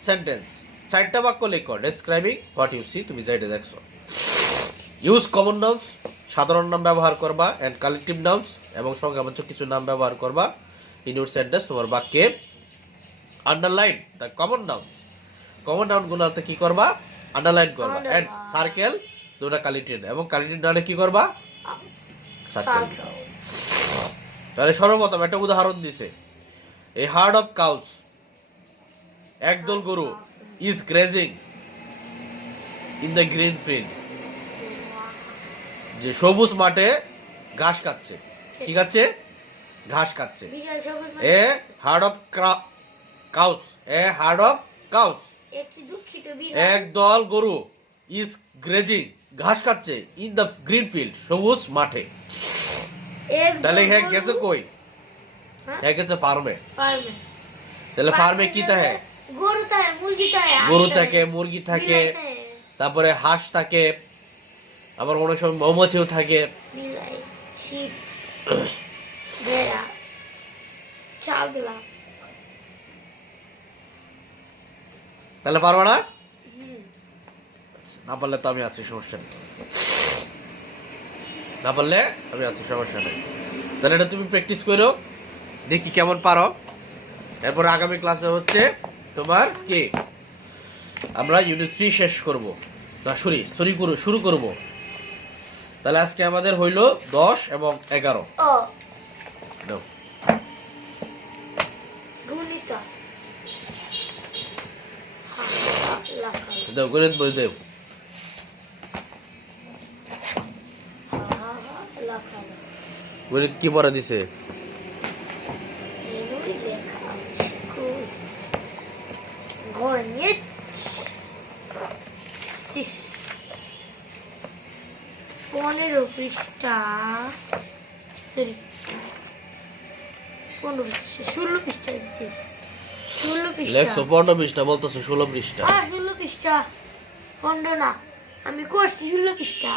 সেন্টেন্স, চারটা বাক্য লিখো ডেসক্রাইবিং হোয়াট ইউ সি, তুমি যেটা দেখছো। ইউজ কমন নাউন্স, সাধারণ নাম ব্যবহার করবা, এন্ড কালেকটিভ নাউন্স এবং সংজ্ঞাবাচক কিছু নাম ব্যবহার করবা ইন ইউর সেন্টেন্স, তোমার বাক্যে। Underline the common nouns, common noun গুলোতে কি করবা? আন্ডারলাইন করবা। এন্ড সার্কেল দুটা কালেকটিভ, এবং কালেকটিভ নাউনে কি করবা? সার্কেল। তাহলে সর্বপ্রথম একটা উদাহরণ দিছে, এ হার্ড অফ কাউস, একদল গরু, is grazing in the green field, যে সবুজ মাঠে ঘাস খাচ্ছে। কি খাচ্ছে? ঘাস খাচ্ছে। বিড়াল সবাই a herd of cows, a herd of cows, একটি দুঃখিত বিড়াল একদল গরু ইজ গ্রেজিং, ঘাস খাচ্ছে ইন দ্য গ্রিন ফিল্ড, সবুজ মাঠে। একদল তাহলে হ্যাঁ গরু- গেছে কই? হ্যাঁ? হ্যাঁ গেছে ফার্মে। ফার্মে। তাহলে ফার্মে কি থাকে? গরু থাকে, মুরগি থাকে, হাঁস গরু থাকে, মুরগি থাকে, বিলাই থাকে, তারপরে হাঁস থাকে, আবার অনেক সময় মৌমাছিও থাকে। বিলাই, শিপ, ভেড়া, ছাগলা। তাহলে পারবা না? হুম। না পারলে তো আমি আছি, সমস্যা নেই। না পারলে আমি আছি, সমস্যা নেই। তাহলে এটা তুমি প্র্যাকটিস করো, দেখি কেমন পারো। এরপর আগামী ক্লাসে হচ্ছে তোমার কি, আমরা ইউনিট 3 শেষ করব, না শুরু করব। তাহলে আজকে আমাদের হইল 10 এবং 11। ও দাও গণিত দাও, গণিত বই দেও। গণিত কি পড়া দিছে? গণিত 15 পৃষ্ঠা, সরি 15 পৃষ্ঠা, 16 পৃষ্ঠা দিচ্ছে, 16 পৃষ্ঠা। লেখছো 15 পৃষ্ঠা, বলতেছো 16 পৃষ্ঠা। 16 পৃষ্ঠা, 15 না, আমি করছি 16 পৃষ্ঠা,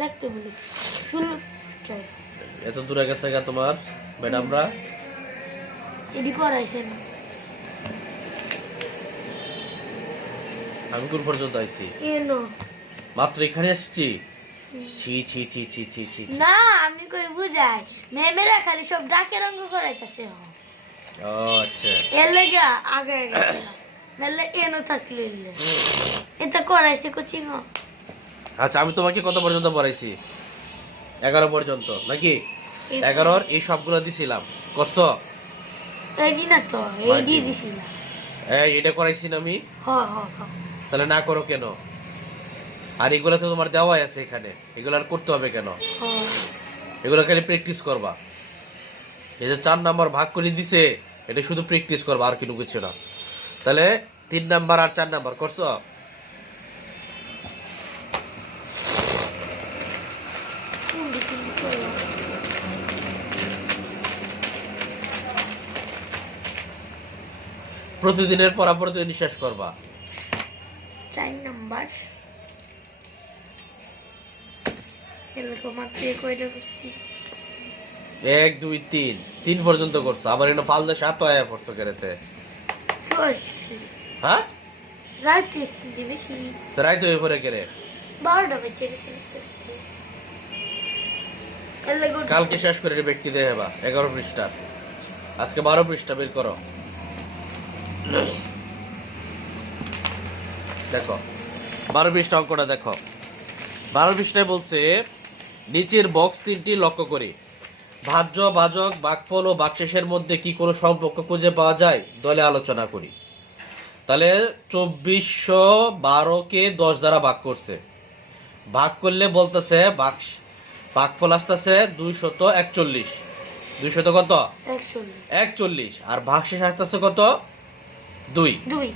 লিখতে বলেছি 16 পৃষ্ঠা। এত দূরে গেছে গা তোমার ম্যাডামরা? এডি করাইছেন। আমি কোন পর্যন্ত আইছি? এনো মাত্র এখানে আসছি। ছি ছি ছি ছি ছি ছি। না, আমি কই বুঝাই, মেমেরা খালি সব ডাকের অঙ্গ করাইতেছে। ও আচ্ছা, এর লেগে আগে গেছে, নাহলে এনো থাকলে এটা করাইছে কোচিং। আচ্ছা আমি তোমাকে কত পর্যন্ত পড়াইছি? 11 পর্যন্ত নাকি? 11 এই সবগুলো দিছিলাম, কষ্ট। এডি না তো, এডি দিছি না। এই এটা করাইছি না আমি? হ হ হ। তাহলে না করো কেন? আর এগুলো তো তোমার দেওয়াই আছে এখানে, এগুলো আর করতে হবে কেন? হ। এগুলো খালি প্র্যাকটিস করবা। এই যে 4 নাম্বার ভাগ করে দিছে, এটা শুধু প্র্যাকটিস করবা, আর কিছু কিছু না। তাহলে 3 নাম্বার আর 4 নাম্বার করছো? কুন্ডি কুন্ডি করলাম। প্রতিদিনের পড়া প্রতিদিন শেষ করবা। 4 নাম্বার এরকম মাত্র কয়টা করছি? 1 2 3 3 পর্যন্ত করছো, আবার এনে ফালদে 7 আয়া পড়ছো কেরেতে। ফার্স্ট হ্যাঁ রাইট হয়েছে বেশি, তাই তো এরপরে কেরে 12টা বেঁচে গেছে। কালকে শেষ করে ব্যক্তি দেয় বা 11 পৃষ্ঠা, আজকে 12 পৃষ্ঠা বের করো। দেখো 12 পৃষ্ঠা অঙ্কটা দেখো। 12 পৃষ্ঠায় বলছে নিচের বক্স 3টি লক্ষ্য করি, ভাজ্য, ভাজক, ভাগফল ও ভাগশেষের মধ্যে কি কোনো সম্পর্ক খুঁজে পাওয়া যায়, দলে আলোচনা করি। তাহলে 2412 কে 10 দ্বারা ভাগ করছে, ভাগ করলে বলতেছে ভাগফল আসতেছে 241। 200 কত? 41। আর ভাগশেষ আসতেছে কত? 2।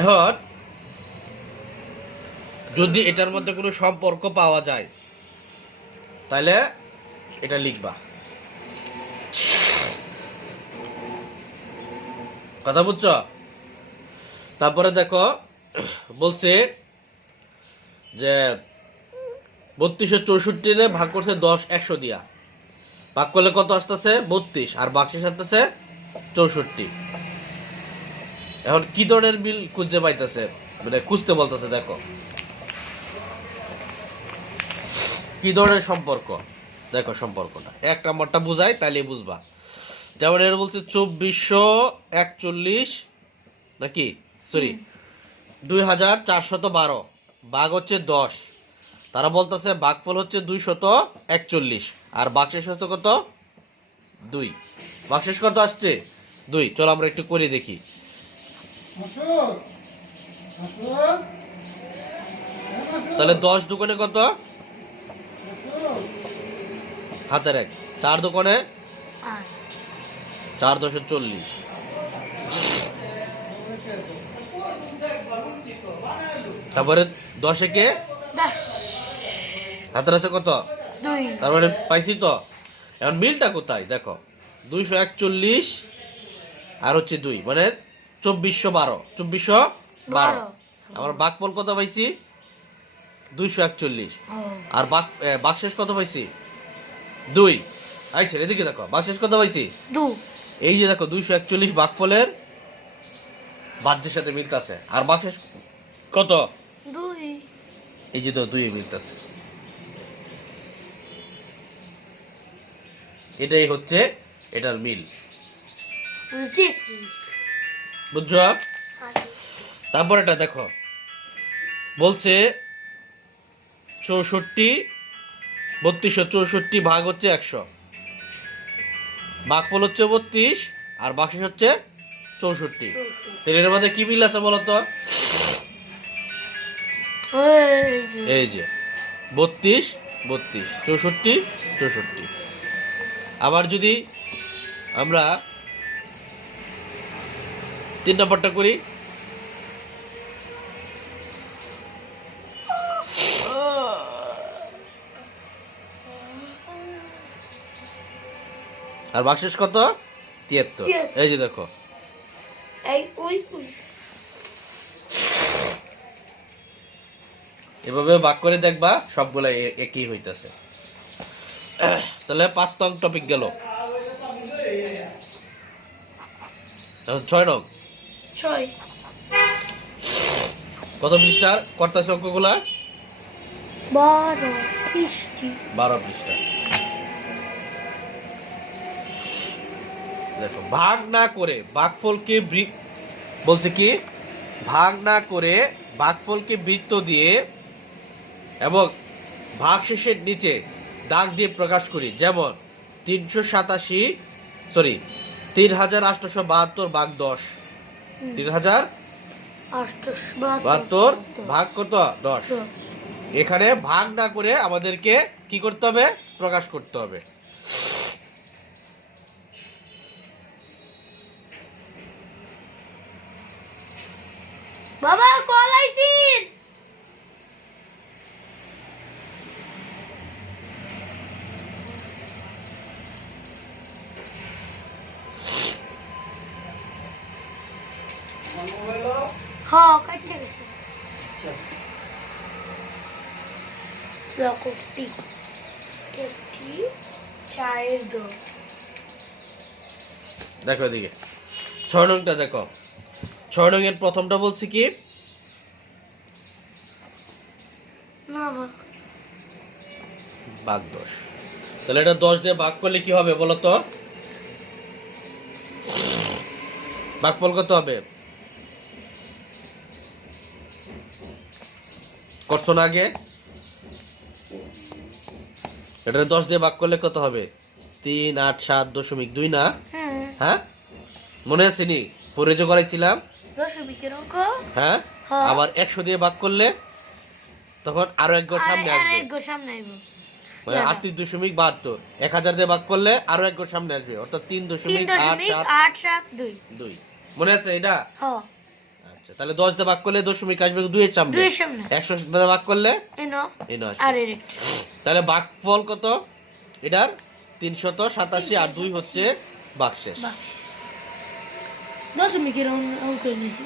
এখন যদি এটার মধ্যে কোনো সম্পর্ক পাওয়া যায় তাহলে এটা লিখবা। কথা বুঝছো? তারপরে দেখো বলছে যে 3264 ভাগ করছে 10 100 দিয়া, ভাগ করলে কত আসতেছে? 32। আর ভাগশেষ আসতেছে 64। এখন কি ধরনের মিল খুঁজে পাইতেছে, মানে খুঁজতে বলতেছে। দেখো কি ধরনের সম্পর্ক, দেখো সম্পর্কটা 1 নম্বরটা বুঝাই তাইলে বুঝবা। যেমন এর বলছে 2441 নাকি, সরি 2412 ভাগ হচ্ছে 10, তারা বলতেছে ভাগফল হচ্ছে 241 আর ভাগশেষ হচ্ছে কত? 2। ভাগশেষ কত আসছে? 2। চলো আমরা একটু করে দেখি। তাহলে 10 দুগুণে কত? হাতের 1 4 দোকানে 8 4 10 40। তারপরে 10 কে 10 হাতের আছে কত? 2 তার মানে পাইছি তো। এখন মিলটা কোথায় দেখো, 241 আর হচ্ছে 2 মানে 2412 2412। আমার ভাগফল কত পাইছি? 241। আর ভাগশেষ কত পাইছি? 2। আচ্ছা এদিকে দেখো, ভাগশেষ কত পাইছি? 2 এই যে দেখো 241 ভাগফলের বাহ্যের সাথে মিলতেছে। আর ভাগশেষ কত? 2 এই যে তো 2 মিলতেছে। এটাই হচ্ছে এটার মিল, ঠিক বুঝছো? তারপর এটা দেখো, বলছে 3264 ভাগ হচ্ছে 100, ভাগফল হচ্ছে 32 আর ভাগশেষ হচ্ছে 64। তাহলে এর মধ্যে কি মিল আছে বলতো? এই যে 32 32 64 64। আবার যদি আমরা 3 নম্বরটা করি, আর ভাগশেষ কত? 73। এই যে দেখো, এই ওই এভাবে ভাগ করে দেখবা সবগুলা একই হইতাছে। তাহলে 5 নং টপিক গেল। এখন 6 নং। 6 কত পৃষ্ঠার করতেছে অঙ্কগুলা? 12 পৃষ্টি 12 পৃষ্ঠা। দেখো, ভাগ না করে ভাগফলকে বলছে কি, ভাগ না করে ভাগফলকে বৃত্ত দিয়ে এবং ভাগশেষের নিচে দাগ দিয়ে প্রকাশ করি। যেমন 3872 ভাগ 10, 3072 ভাগ কত? 10। এখানে ভাগ না করে আমাদেরকে কি করতে হবে? প্রকাশ করতে হবে। বাবা কল আইছিন। হ্যাঁ কাটতে গেছে লকস্টি একটি চায়ের দোকান। দেখো এদিকে 6 নংটা দেখো, 6 নং এর প্রথমটা বলছি কি, না বাবা ভাগ 10। তাহলে এটা 10 দিয়ে ভাগ করলে কি হবে বলো তো? ভাগফল কত হবে? করছো না আগে? এটা 10 দিয়ে ভাগ করলে কত হবে? 387.2 না? হ্যাঁ মনে আছে নি? পরে যে করাইছিলাম। 10 অঙ্ক। হ্যাঁ, আবার 100 দিয়ে ভাগ করলে তখন আরো এক ঘর সামনে আসবে, এক ঘর সামনে আসবে, মানে 38.72। 1000 দিয়ে ভাগ করলে আরো এক ঘর সামনে আসবে, অর্থাৎ 3.872। মনে আছে এটা? হ্যাঁ। আচ্ছা, তাহলে 10 দিয়ে ভাগ করলে দশমিক আসবে 2 এর সামনে, 100 দিয়ে ভাগ করলে এনো আসবে। তাহলে ভাগফল কত এটার? 387 আর 2 হচ্ছে ভাগশেষ। দশমিকের অঙ্ক নিয়েছি।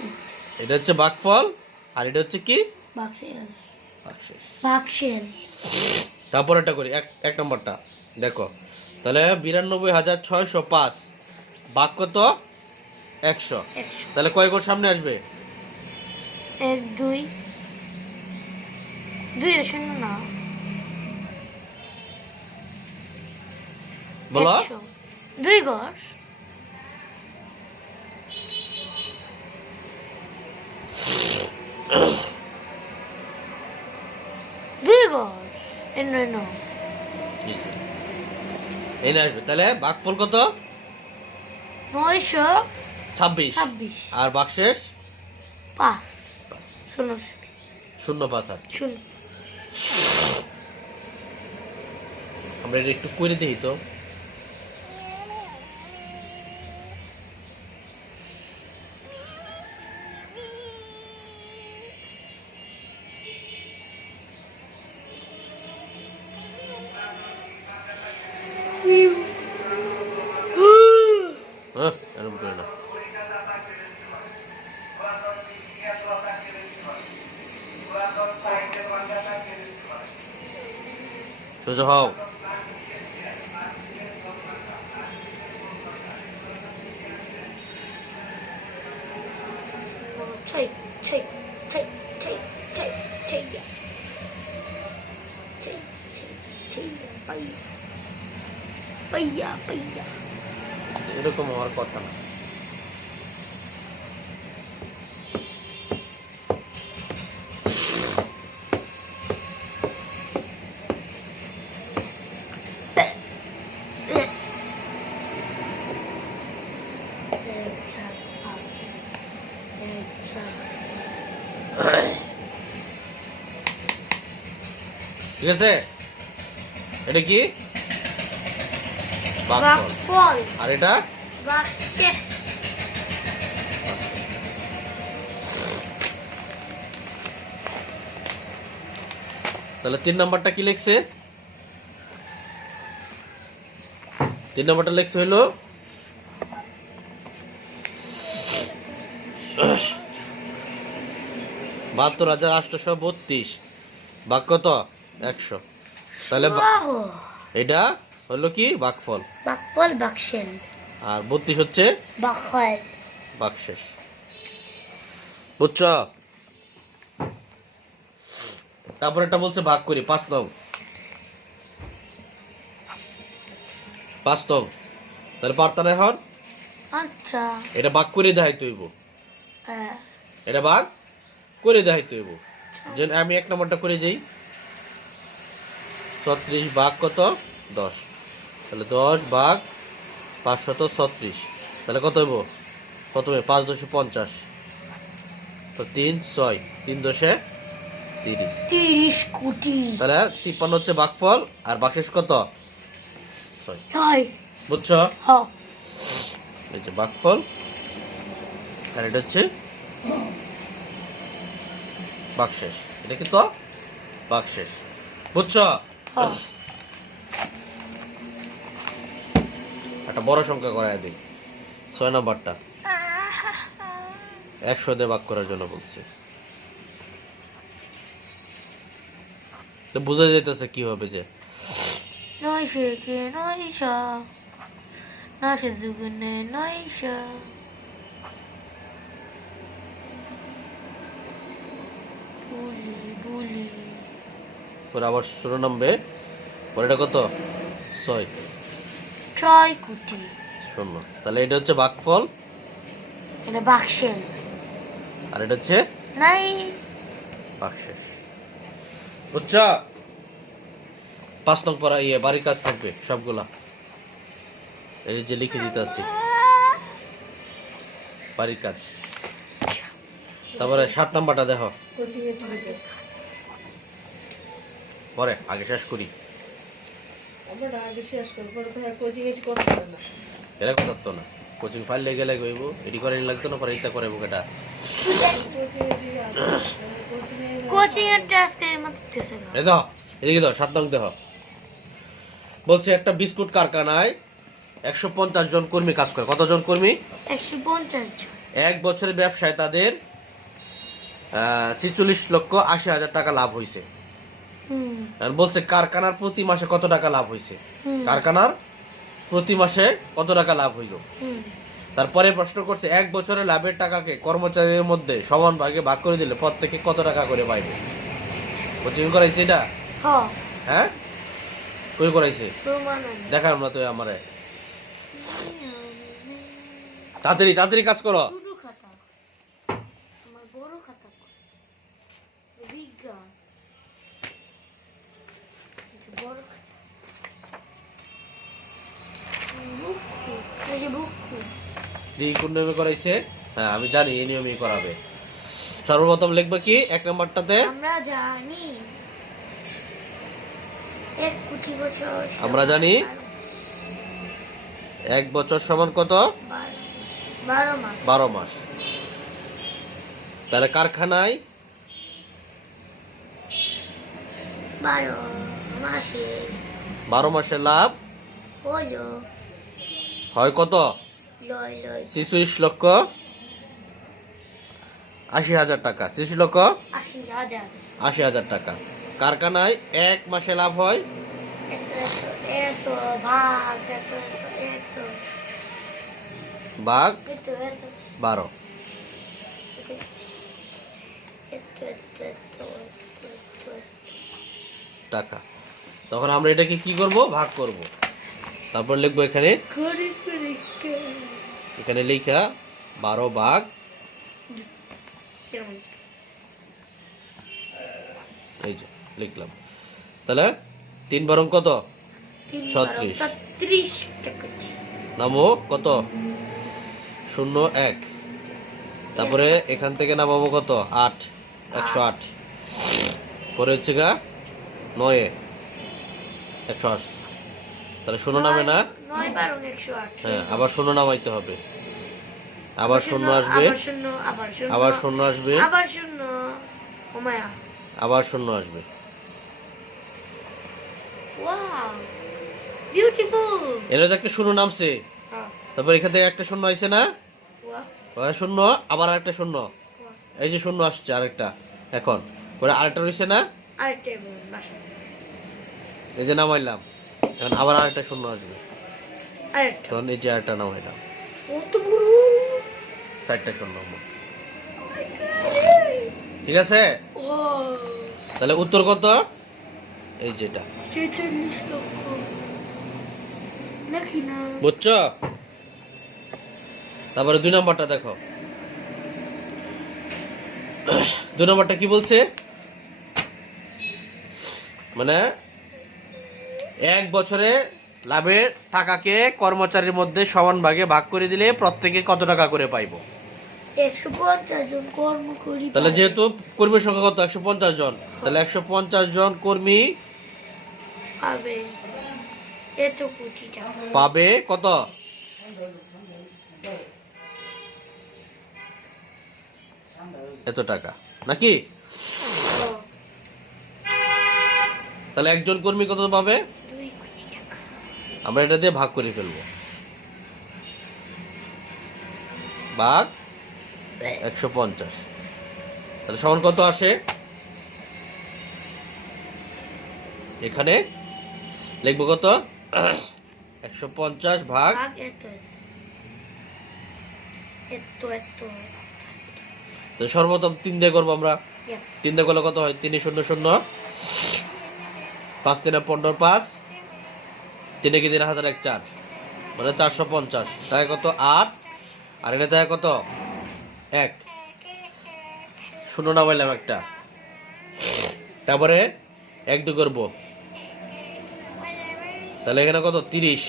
এটা হচ্ছে ভাগফল আর এটা হচ্ছে কি? ভাগশেষ। তারপর এটা করি, এক নম্বরটা দেখো। তাহলে 92,605 ভাগ কত? 100। তাহলে কয় ঘর সামনে আসবে? 1 2 2 এর শূন্য না বলো। 2 ঘর। এনে আসবে। তাহলে ভাগফল কত? 926 আর ভাগশেষ 5 0.5 আর 0। আমরা আমরা এটা একটু করে দিই তো। হ্যাঁ, এরকম করে না। সোজা হও। ছয় ছয় ছয় ছয় ছয় ছয় ছয় ছয় ছয় পাইয়া পাইয়া পাইয়া এরকম হওয়ার কথা না। ঠিক আছে, এটা কি? বাঘফল। ফল আর এটা বাক্সেস তাহলে 3 নাম্বারটা কি লিখছে? 3 নাম্বারটা লিখছে হলো 72,832 ভাগ কত? 100। তাহলে এটা হলো কি? ভাগফল। বাকফল বাক্সেন আর 32 হচ্ছে বাকফল ভাগশেষ। বুঝছো? তারপর এটা বলছে ভাগ করি 5 নং। 5 নং তাহলে পারতা না এখন? আচ্ছা এটা ভাগ করে দেখাইতে হইব। হ্যাঁ এটা ভাগ করে দেখাইতে হইব। যেন আমি 1 নম্বরটা করে দেই। 36 ভাগ কত? 10। তাহলে 10 ভাগ 536। তাহলে কত হইব? প্রথমে 5 10 50, তো 3 6 3 10 30। 30 কোটি তাহলে 53 হচ্ছে ভাগফল আর ভাগশেষ কত? 6। হয় বুঝছো? হ্যাঁ এই যে ভাগফল আর এটা হচ্ছে ভাগশেষ। এটা কি তো ভাগশেষ? বুঝছো? হ্যাঁ একটা বড় সংখ্যা করায় দিই। 6 নাম্বারটা 100 দিয়ে ভাগ করার জন্য বলছি। তো বোঝা যাইতেছে কি হবে যে 9 কে 9 9 দুগুণে 9 বুলি বুলি পরে আবার 16 নামবে। পরে এটা কত? 6 6 কোটি শূন্য। তাহলে এটা হচ্ছে ভাগফল এটা বাক্সেন আর এটা হচ্ছে নাই ভাগশেষ। বুঝছো? 5 নং পড়া বাড়ির কাজ থাকবে সবগুলা। এই যে লিখে দিতেছি বাড়ির কাজ। তারপরে 7 নাম্বারটা দেখো। পরে আগে শেষ করি। এরা করতো না, কোচিং ফাইল লেগে লাগে হইব, এডি করে লাগতো না, পরে ইতা করে বুকেটা। কোচিং এর টাস্কে মারতেছে না এই দাও, এদিকে দাও, 7 নং দেখো। বলছে একটা বিস্কুট কারখানায় 150 জন কর্মী কাজ করে। কতজন কর্মী? 150 জন। 1 বছরের ব্যবসায় তাদের 46,80,000 টাকা লাভ হয়েছে। আর বলছে কারখানার প্রতি মাসে কত টাকা লাভ হয়েছে? কারখানার প্রতি মাসে কত টাকা লাভ হইল? তারপরে প্রশ্ন করছে 1 বছরের লাভের টাকাকে কর্মচারীদের মধ্যে সমান ভাগে ভাগ করে দিলে প্রত্যেকে কত টাকা করে পাইবে? কোচিং করাইছে এটা? হ্যাঁ, কই করাইছে? দেখা আমরা তো আমারে তাড়াতাড়ি তাড়াতাড়ি কাজ করো। ছোট খাতা আমার বড় খাতা বিজ্ঞান বড় খাতা বুকু এই যে বুকু কোন নিয়মে করাইছে? হ্যাঁ আমি জানি এই নিয়মেই করাবে। সর্বপ্রথম লিখবে কি 1 নাম্বারটাতে? আমরা জানি এক কোটি বছর আমরা জানি 1 বছর সমান কত? 12 মাস। 12 মাস। তাহলে কারখানায় 12 মাসে 12 মাসে লাভ হলো হয় কত? লয় 46 লক্ষ 80,000 টাকা। 46 লক্ষ 80,000। 80,000 টাকা। কারখানায় 1 মাসে লাভ হয় এত ভাগ এত ভাগ এত 12 টাকা। তখন আমরা এটাকে কি করব? ভাগ করব। তারপর লিখবো এখানে লেখা 12 ভাগ এই যে লিখলাম। তাহলে 3 বরং কত? 36। 36 টাকা। নামো কত? 0 1। তারপরে এখান থেকে নামাবো কত? 8 108। পরে হচ্ছে গা 9 108। তাহলে 0 নামে না? 9 12 108। হ্যাঁ, আবার 0 নামাইতে হবে। আবার 0 আসবে, আবার 0 আসবে, আবার শূন্য ওমায়া। আবার 0 আসবে। Wow beautiful. এর তো একটা 0 নামছে। তারপর এখান থেকে একটা 0 আইছে না? ওয়াও 0 আবার আরেকটা 0। এই যে 0 আসছে আরেকটা। এখন পরে আরেকটা রইছে না? আরেকটা বাসা এই যে নামাইলাম। এখন আবার আরেকটা 0 আসবে। আরেকটা তখন এই যে আরেকটা নামাইলাম। কত বড় 4টা 0 নামবো। ঠিক আছে? ও তাহলে উত্তর কত? এই যেটা। 46 লক্ষ নাকি না? বুঝছো? তারপরে 2 নম্বরটা দেখো। 2 নম্বরটা কি বলছে? মানে 1 বছরে লাভের টাকাকে কর্মচারীর মধ্যে সমান ভাগে ভাগ করে দিলে প্রত্যেকে কত টাকা করে পাইবো? 150 জন কর্মচারী তাহলে যেহেতু কর্মীর সংখ্যা কত? 150 জন। তাহলে 150 জন কর্মী পাবে এত কোটি টাকা। পাবে কত? এত টাকা নাকি? তাহলে একজন কর্মী কত পাবে? 2 কোটি টাকা। আমরা এটা দিয়ে ভাগ করে ফেলবো। ভাগ 150। তাহলে সমান কত আসে? এখানে লিখবো কত? 150 ভাগ ভাগ এত এত এত। তো সর্বপ্রথম 3 দিয়ে করবো আমরা। ইয়া 3 দিয়ে করলে কত হয়? 3 0 0 5 3 15 5 3 কি 3 হাজার 1 4 মানে 450। তাই কত? 8। আর এটা তাই কত? 1 0 নামাইলাম একটা। তারপরে 1 2 করবো। তাহলে এখানে কত? 30।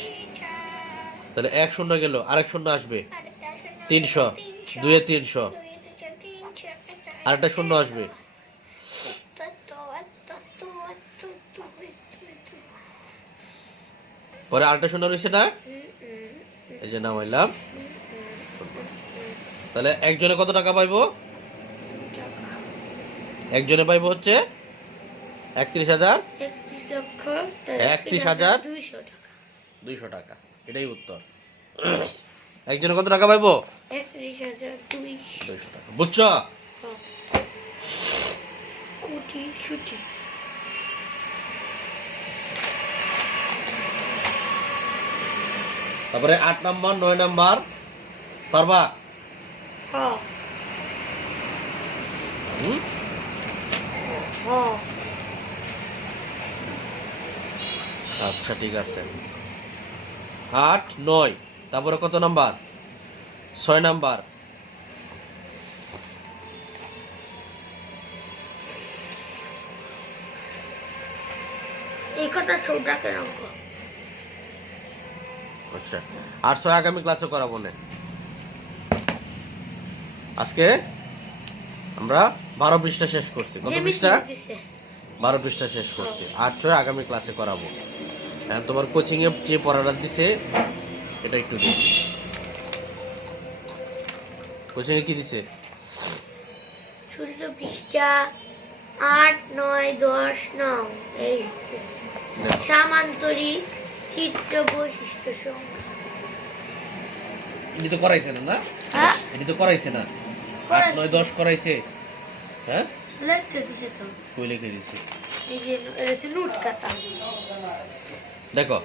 তাহলে 1 0 গেল, আরেক 0 আসবে 300। 2 এ 300, আরেকটা 0 আসবে। পরে আরেকটা 0 রয়েছে না? এই যে নামাইলাম। তাহলে একজনে কত টাকা পাইবো? একজনে পাইবো হচ্ছে 31,000 31 লক্ষ 31,200 200 টাকা। টাকা। এটাই উত্তর। একজনে কত টাকা পাইবো? 31,200 টাকা। বুঝছো? কোটি ছুটি। তারপরে 8 নাম্বার 9 নাম্বার পারবা? হ্যাঁ হুম? হ্যাঁ আচ্ছা ঠিক আছে। 8 9 তারপরে কত নাম্বার? 6 নাম্বার। এই কথা সৌটাকে অঙ্ক। আচ্ছা, আর 6 আগামী ক্লাসে করাবো না। আজকে আমরা 12 পৃষ্ঠা শেষ করছি। কত পৃষ্ঠা? 12 পৃষ্ঠা শেষ করছি। 8 আগামী ক্লাসে করাবো। এখন তোমার কোচিং এ যে পড়াটা দিছে এটা একটু দেখি। কোচিং এ কি দিছে? 16 পৃষ্ঠা 8, 9, 10, 9 এই হচ্ছে। দেখো। সামান্তরিক চিত্র বৈশিষ্ট্য সংখ্যা। এটি তো করাইছে না? হ্যাঁ এটি তো করাইছে না? 8, 9, 10 করাইছে। হ্যাঁ লিখতে দিছে তো। কই লিখে দিছে? এই যে এটা হচ্ছে নোট খাতা দেখো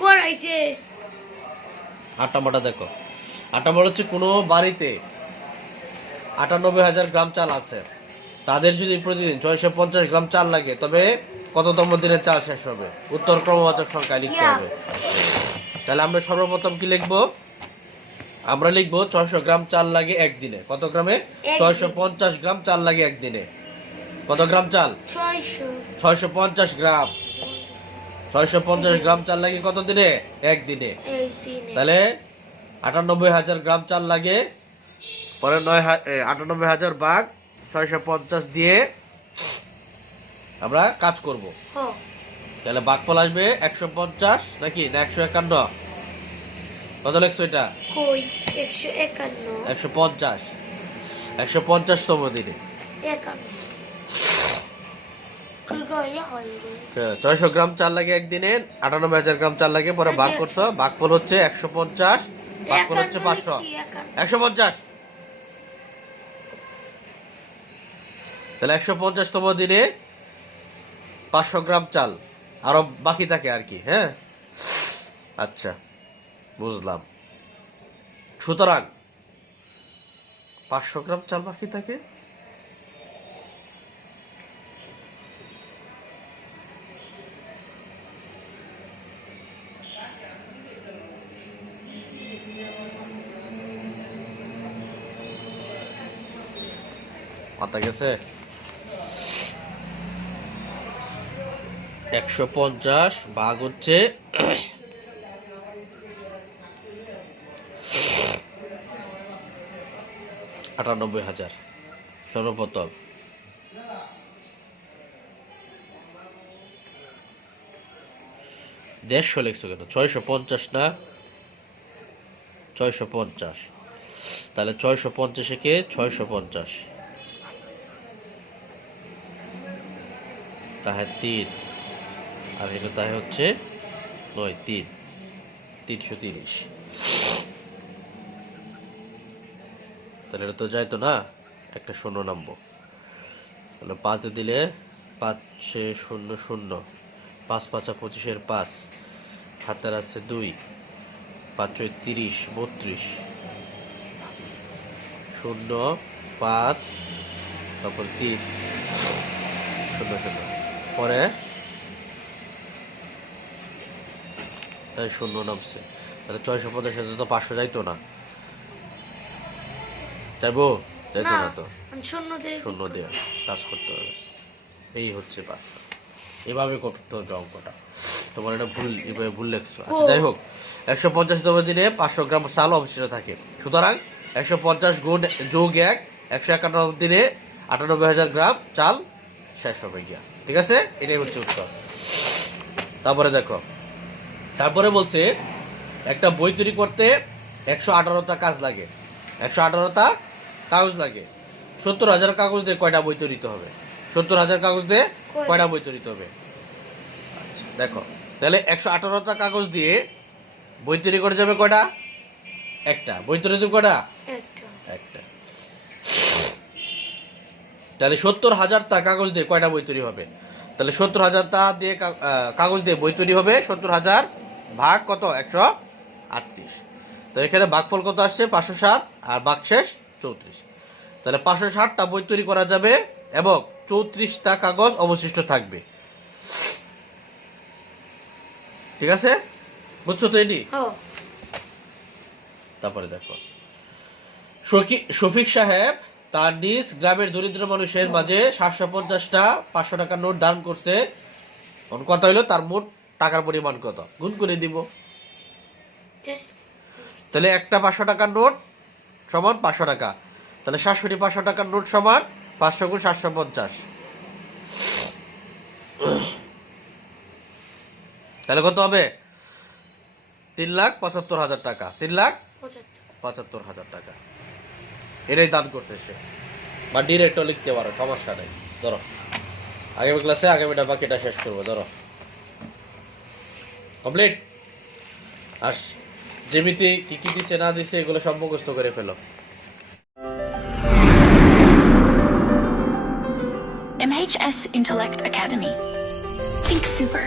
করাইছে। 8 নম্বরটা দেখো। 8 নম্বর হচ্ছে কোনো বাড়িতে 98,000 গ্রাম চাল আছে, তাদের যদি প্রতিদিন 650 গ্রাম চাল লাগে তবে কততম দিনে চাল শেষ হবে? উত্তর ক্রমবাচক সংখ্যায় লিখতে হবে। তাহলে আমরা সর্বপ্রথম কি লিখবো? আমরা লিখবো 600 গ্রাম চাল লাগে একদিনে। কত গ্রামে? 650 গ্রাম চাল লাগে একদিনে। কত গ্রাম চাল? 650 গ্রাম। 650 গ্রাম চাল লাগে কত দিনে? একদিনে। এই দিনে তাহলে 98,000 গ্রাম চাল লাগে, পরে 98,000 ভাগ 650 দিয়ে আমরা কাজ করব। হ্যাঁ তাহলে ভাগফল আসবে 150 নাকি না 151? কত লিখছো এটা? কই 151 150। 150তম দিনে 51 কি কইলে হয় গো? 600 গ্রাম চাল লাগে একদিনে, 98,000 গ্রাম চাল লাগে, পরে ভাগ করছো, ভাগফল হচ্ছে 150, ভাগফল হচ্ছে 500। 150। তাহলে 150তম দিনে 500 গ্রাম চাল আরো বাকি থাকে আর কি। হ্যাঁ আচ্ছা বুঝলাম। সুতরাং 500 গ্রাম চাল বাকি থাকে। মাথা গেছে? 150 ভাগ হচ্ছে 98,000 সর্বপ্রথম। দেড়শো লিখছো কেন? 650 না? 650। তাহলে 650 কে 650 তাহে 3 আর এটা তাহে হচ্ছে 9, 330। তাহলে এটা তো যাইতো না, একটা শূন্য নামবো। তাহলে 5 দিলে 5 0 0, 5 5 25 5, হাতের আছে 2, 5 30 32, 0 5 তারপর 3 0 0, পরে শূন্য নামছে। তাহলে 650 সাথে তো 500 যাইতো না, যাইবো? যাইতো না তো, শূন্য দিয়ে কাজ করতে হবে। এই হচ্ছে 500। এভাবে করতে হবে অঙ্কটা। তোমার এটা ভুল, এভাবে ভুল লেখছো। আচ্ছা যাই হোক, 150তম দিনে 500 গ্রাম চাল অবশিষ্ট থাকে। সুতরাং 150 গুণ যোগ 1, 151 দিনে 98,000 গ্রাম চাল শেষ হবে গিয়া। ঠিক আছে, এটাই হচ্ছে উত্তর। তারপরে দেখো, তারপরে বলছে একটা বই তৈরি করতে 118টা কাজ লাগে। 118টা কাগজ লাগে। 70,000 কাগজ দিয়ে কয়টা বই তৈরিতে হবে? 70,000 কাগজ দিয়ে কয়টা বই তৈরিতে হবে? আচ্ছা দেখো, তাহলে 118টা কাগজ দিয়ে বই তৈরি করে যাবে কয়টা? একটা। বই তৈরি হবে কয়টা? একটা। তাহলে 70,000টা কাগজ দিয়ে কয়টা বই তৈরি হবে? তাহলে 70,000টা দিয়ে কাগজ দিয়ে বই তৈরি হবে 70,000 ভাগ কত? 138। তো এখানে ভাগফল কত আসছে? 560 আর ভাগশেষ 34। তাহলে 560টা বই তৈরি করা যাবে এবং 34টা কাগজ অবশিষ্ট থাকবে। ঠিক আছে, বুঝছো তো এটি? তারপরে দেখো, শফিক সাহেব তার নিজ গ্রামের দরিদ্র মানুষের মাঝে 750টা 500 টাকার নোট দান করছে। কত হইলো? তার মোট টাকার পরিমাণ কত? গুণ করে দিব। তাহলে একটা 500 টাকার নোট সমান 500 টাকা। তাহলে 700টি 500 টাকার নোট সমান 500 গুণ 750। তাহলে কত হবে? 3,75,000 টাকা। 3,75,000 টাকা এটাই দান করছে সে। বা ডিরেক্টও লিখতে পারো, সমস্যা নেই। ধরো আগামী ক্লাসে আগামীটা বাকিটা শেষ করবো। ধরো কমপ্লিট। আর যেমিতি কি কি দিছে না দিছে এগুলো সব মুখস্থ করে ফেলো। MHS Intellect Academy. Think super.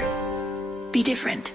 Be different.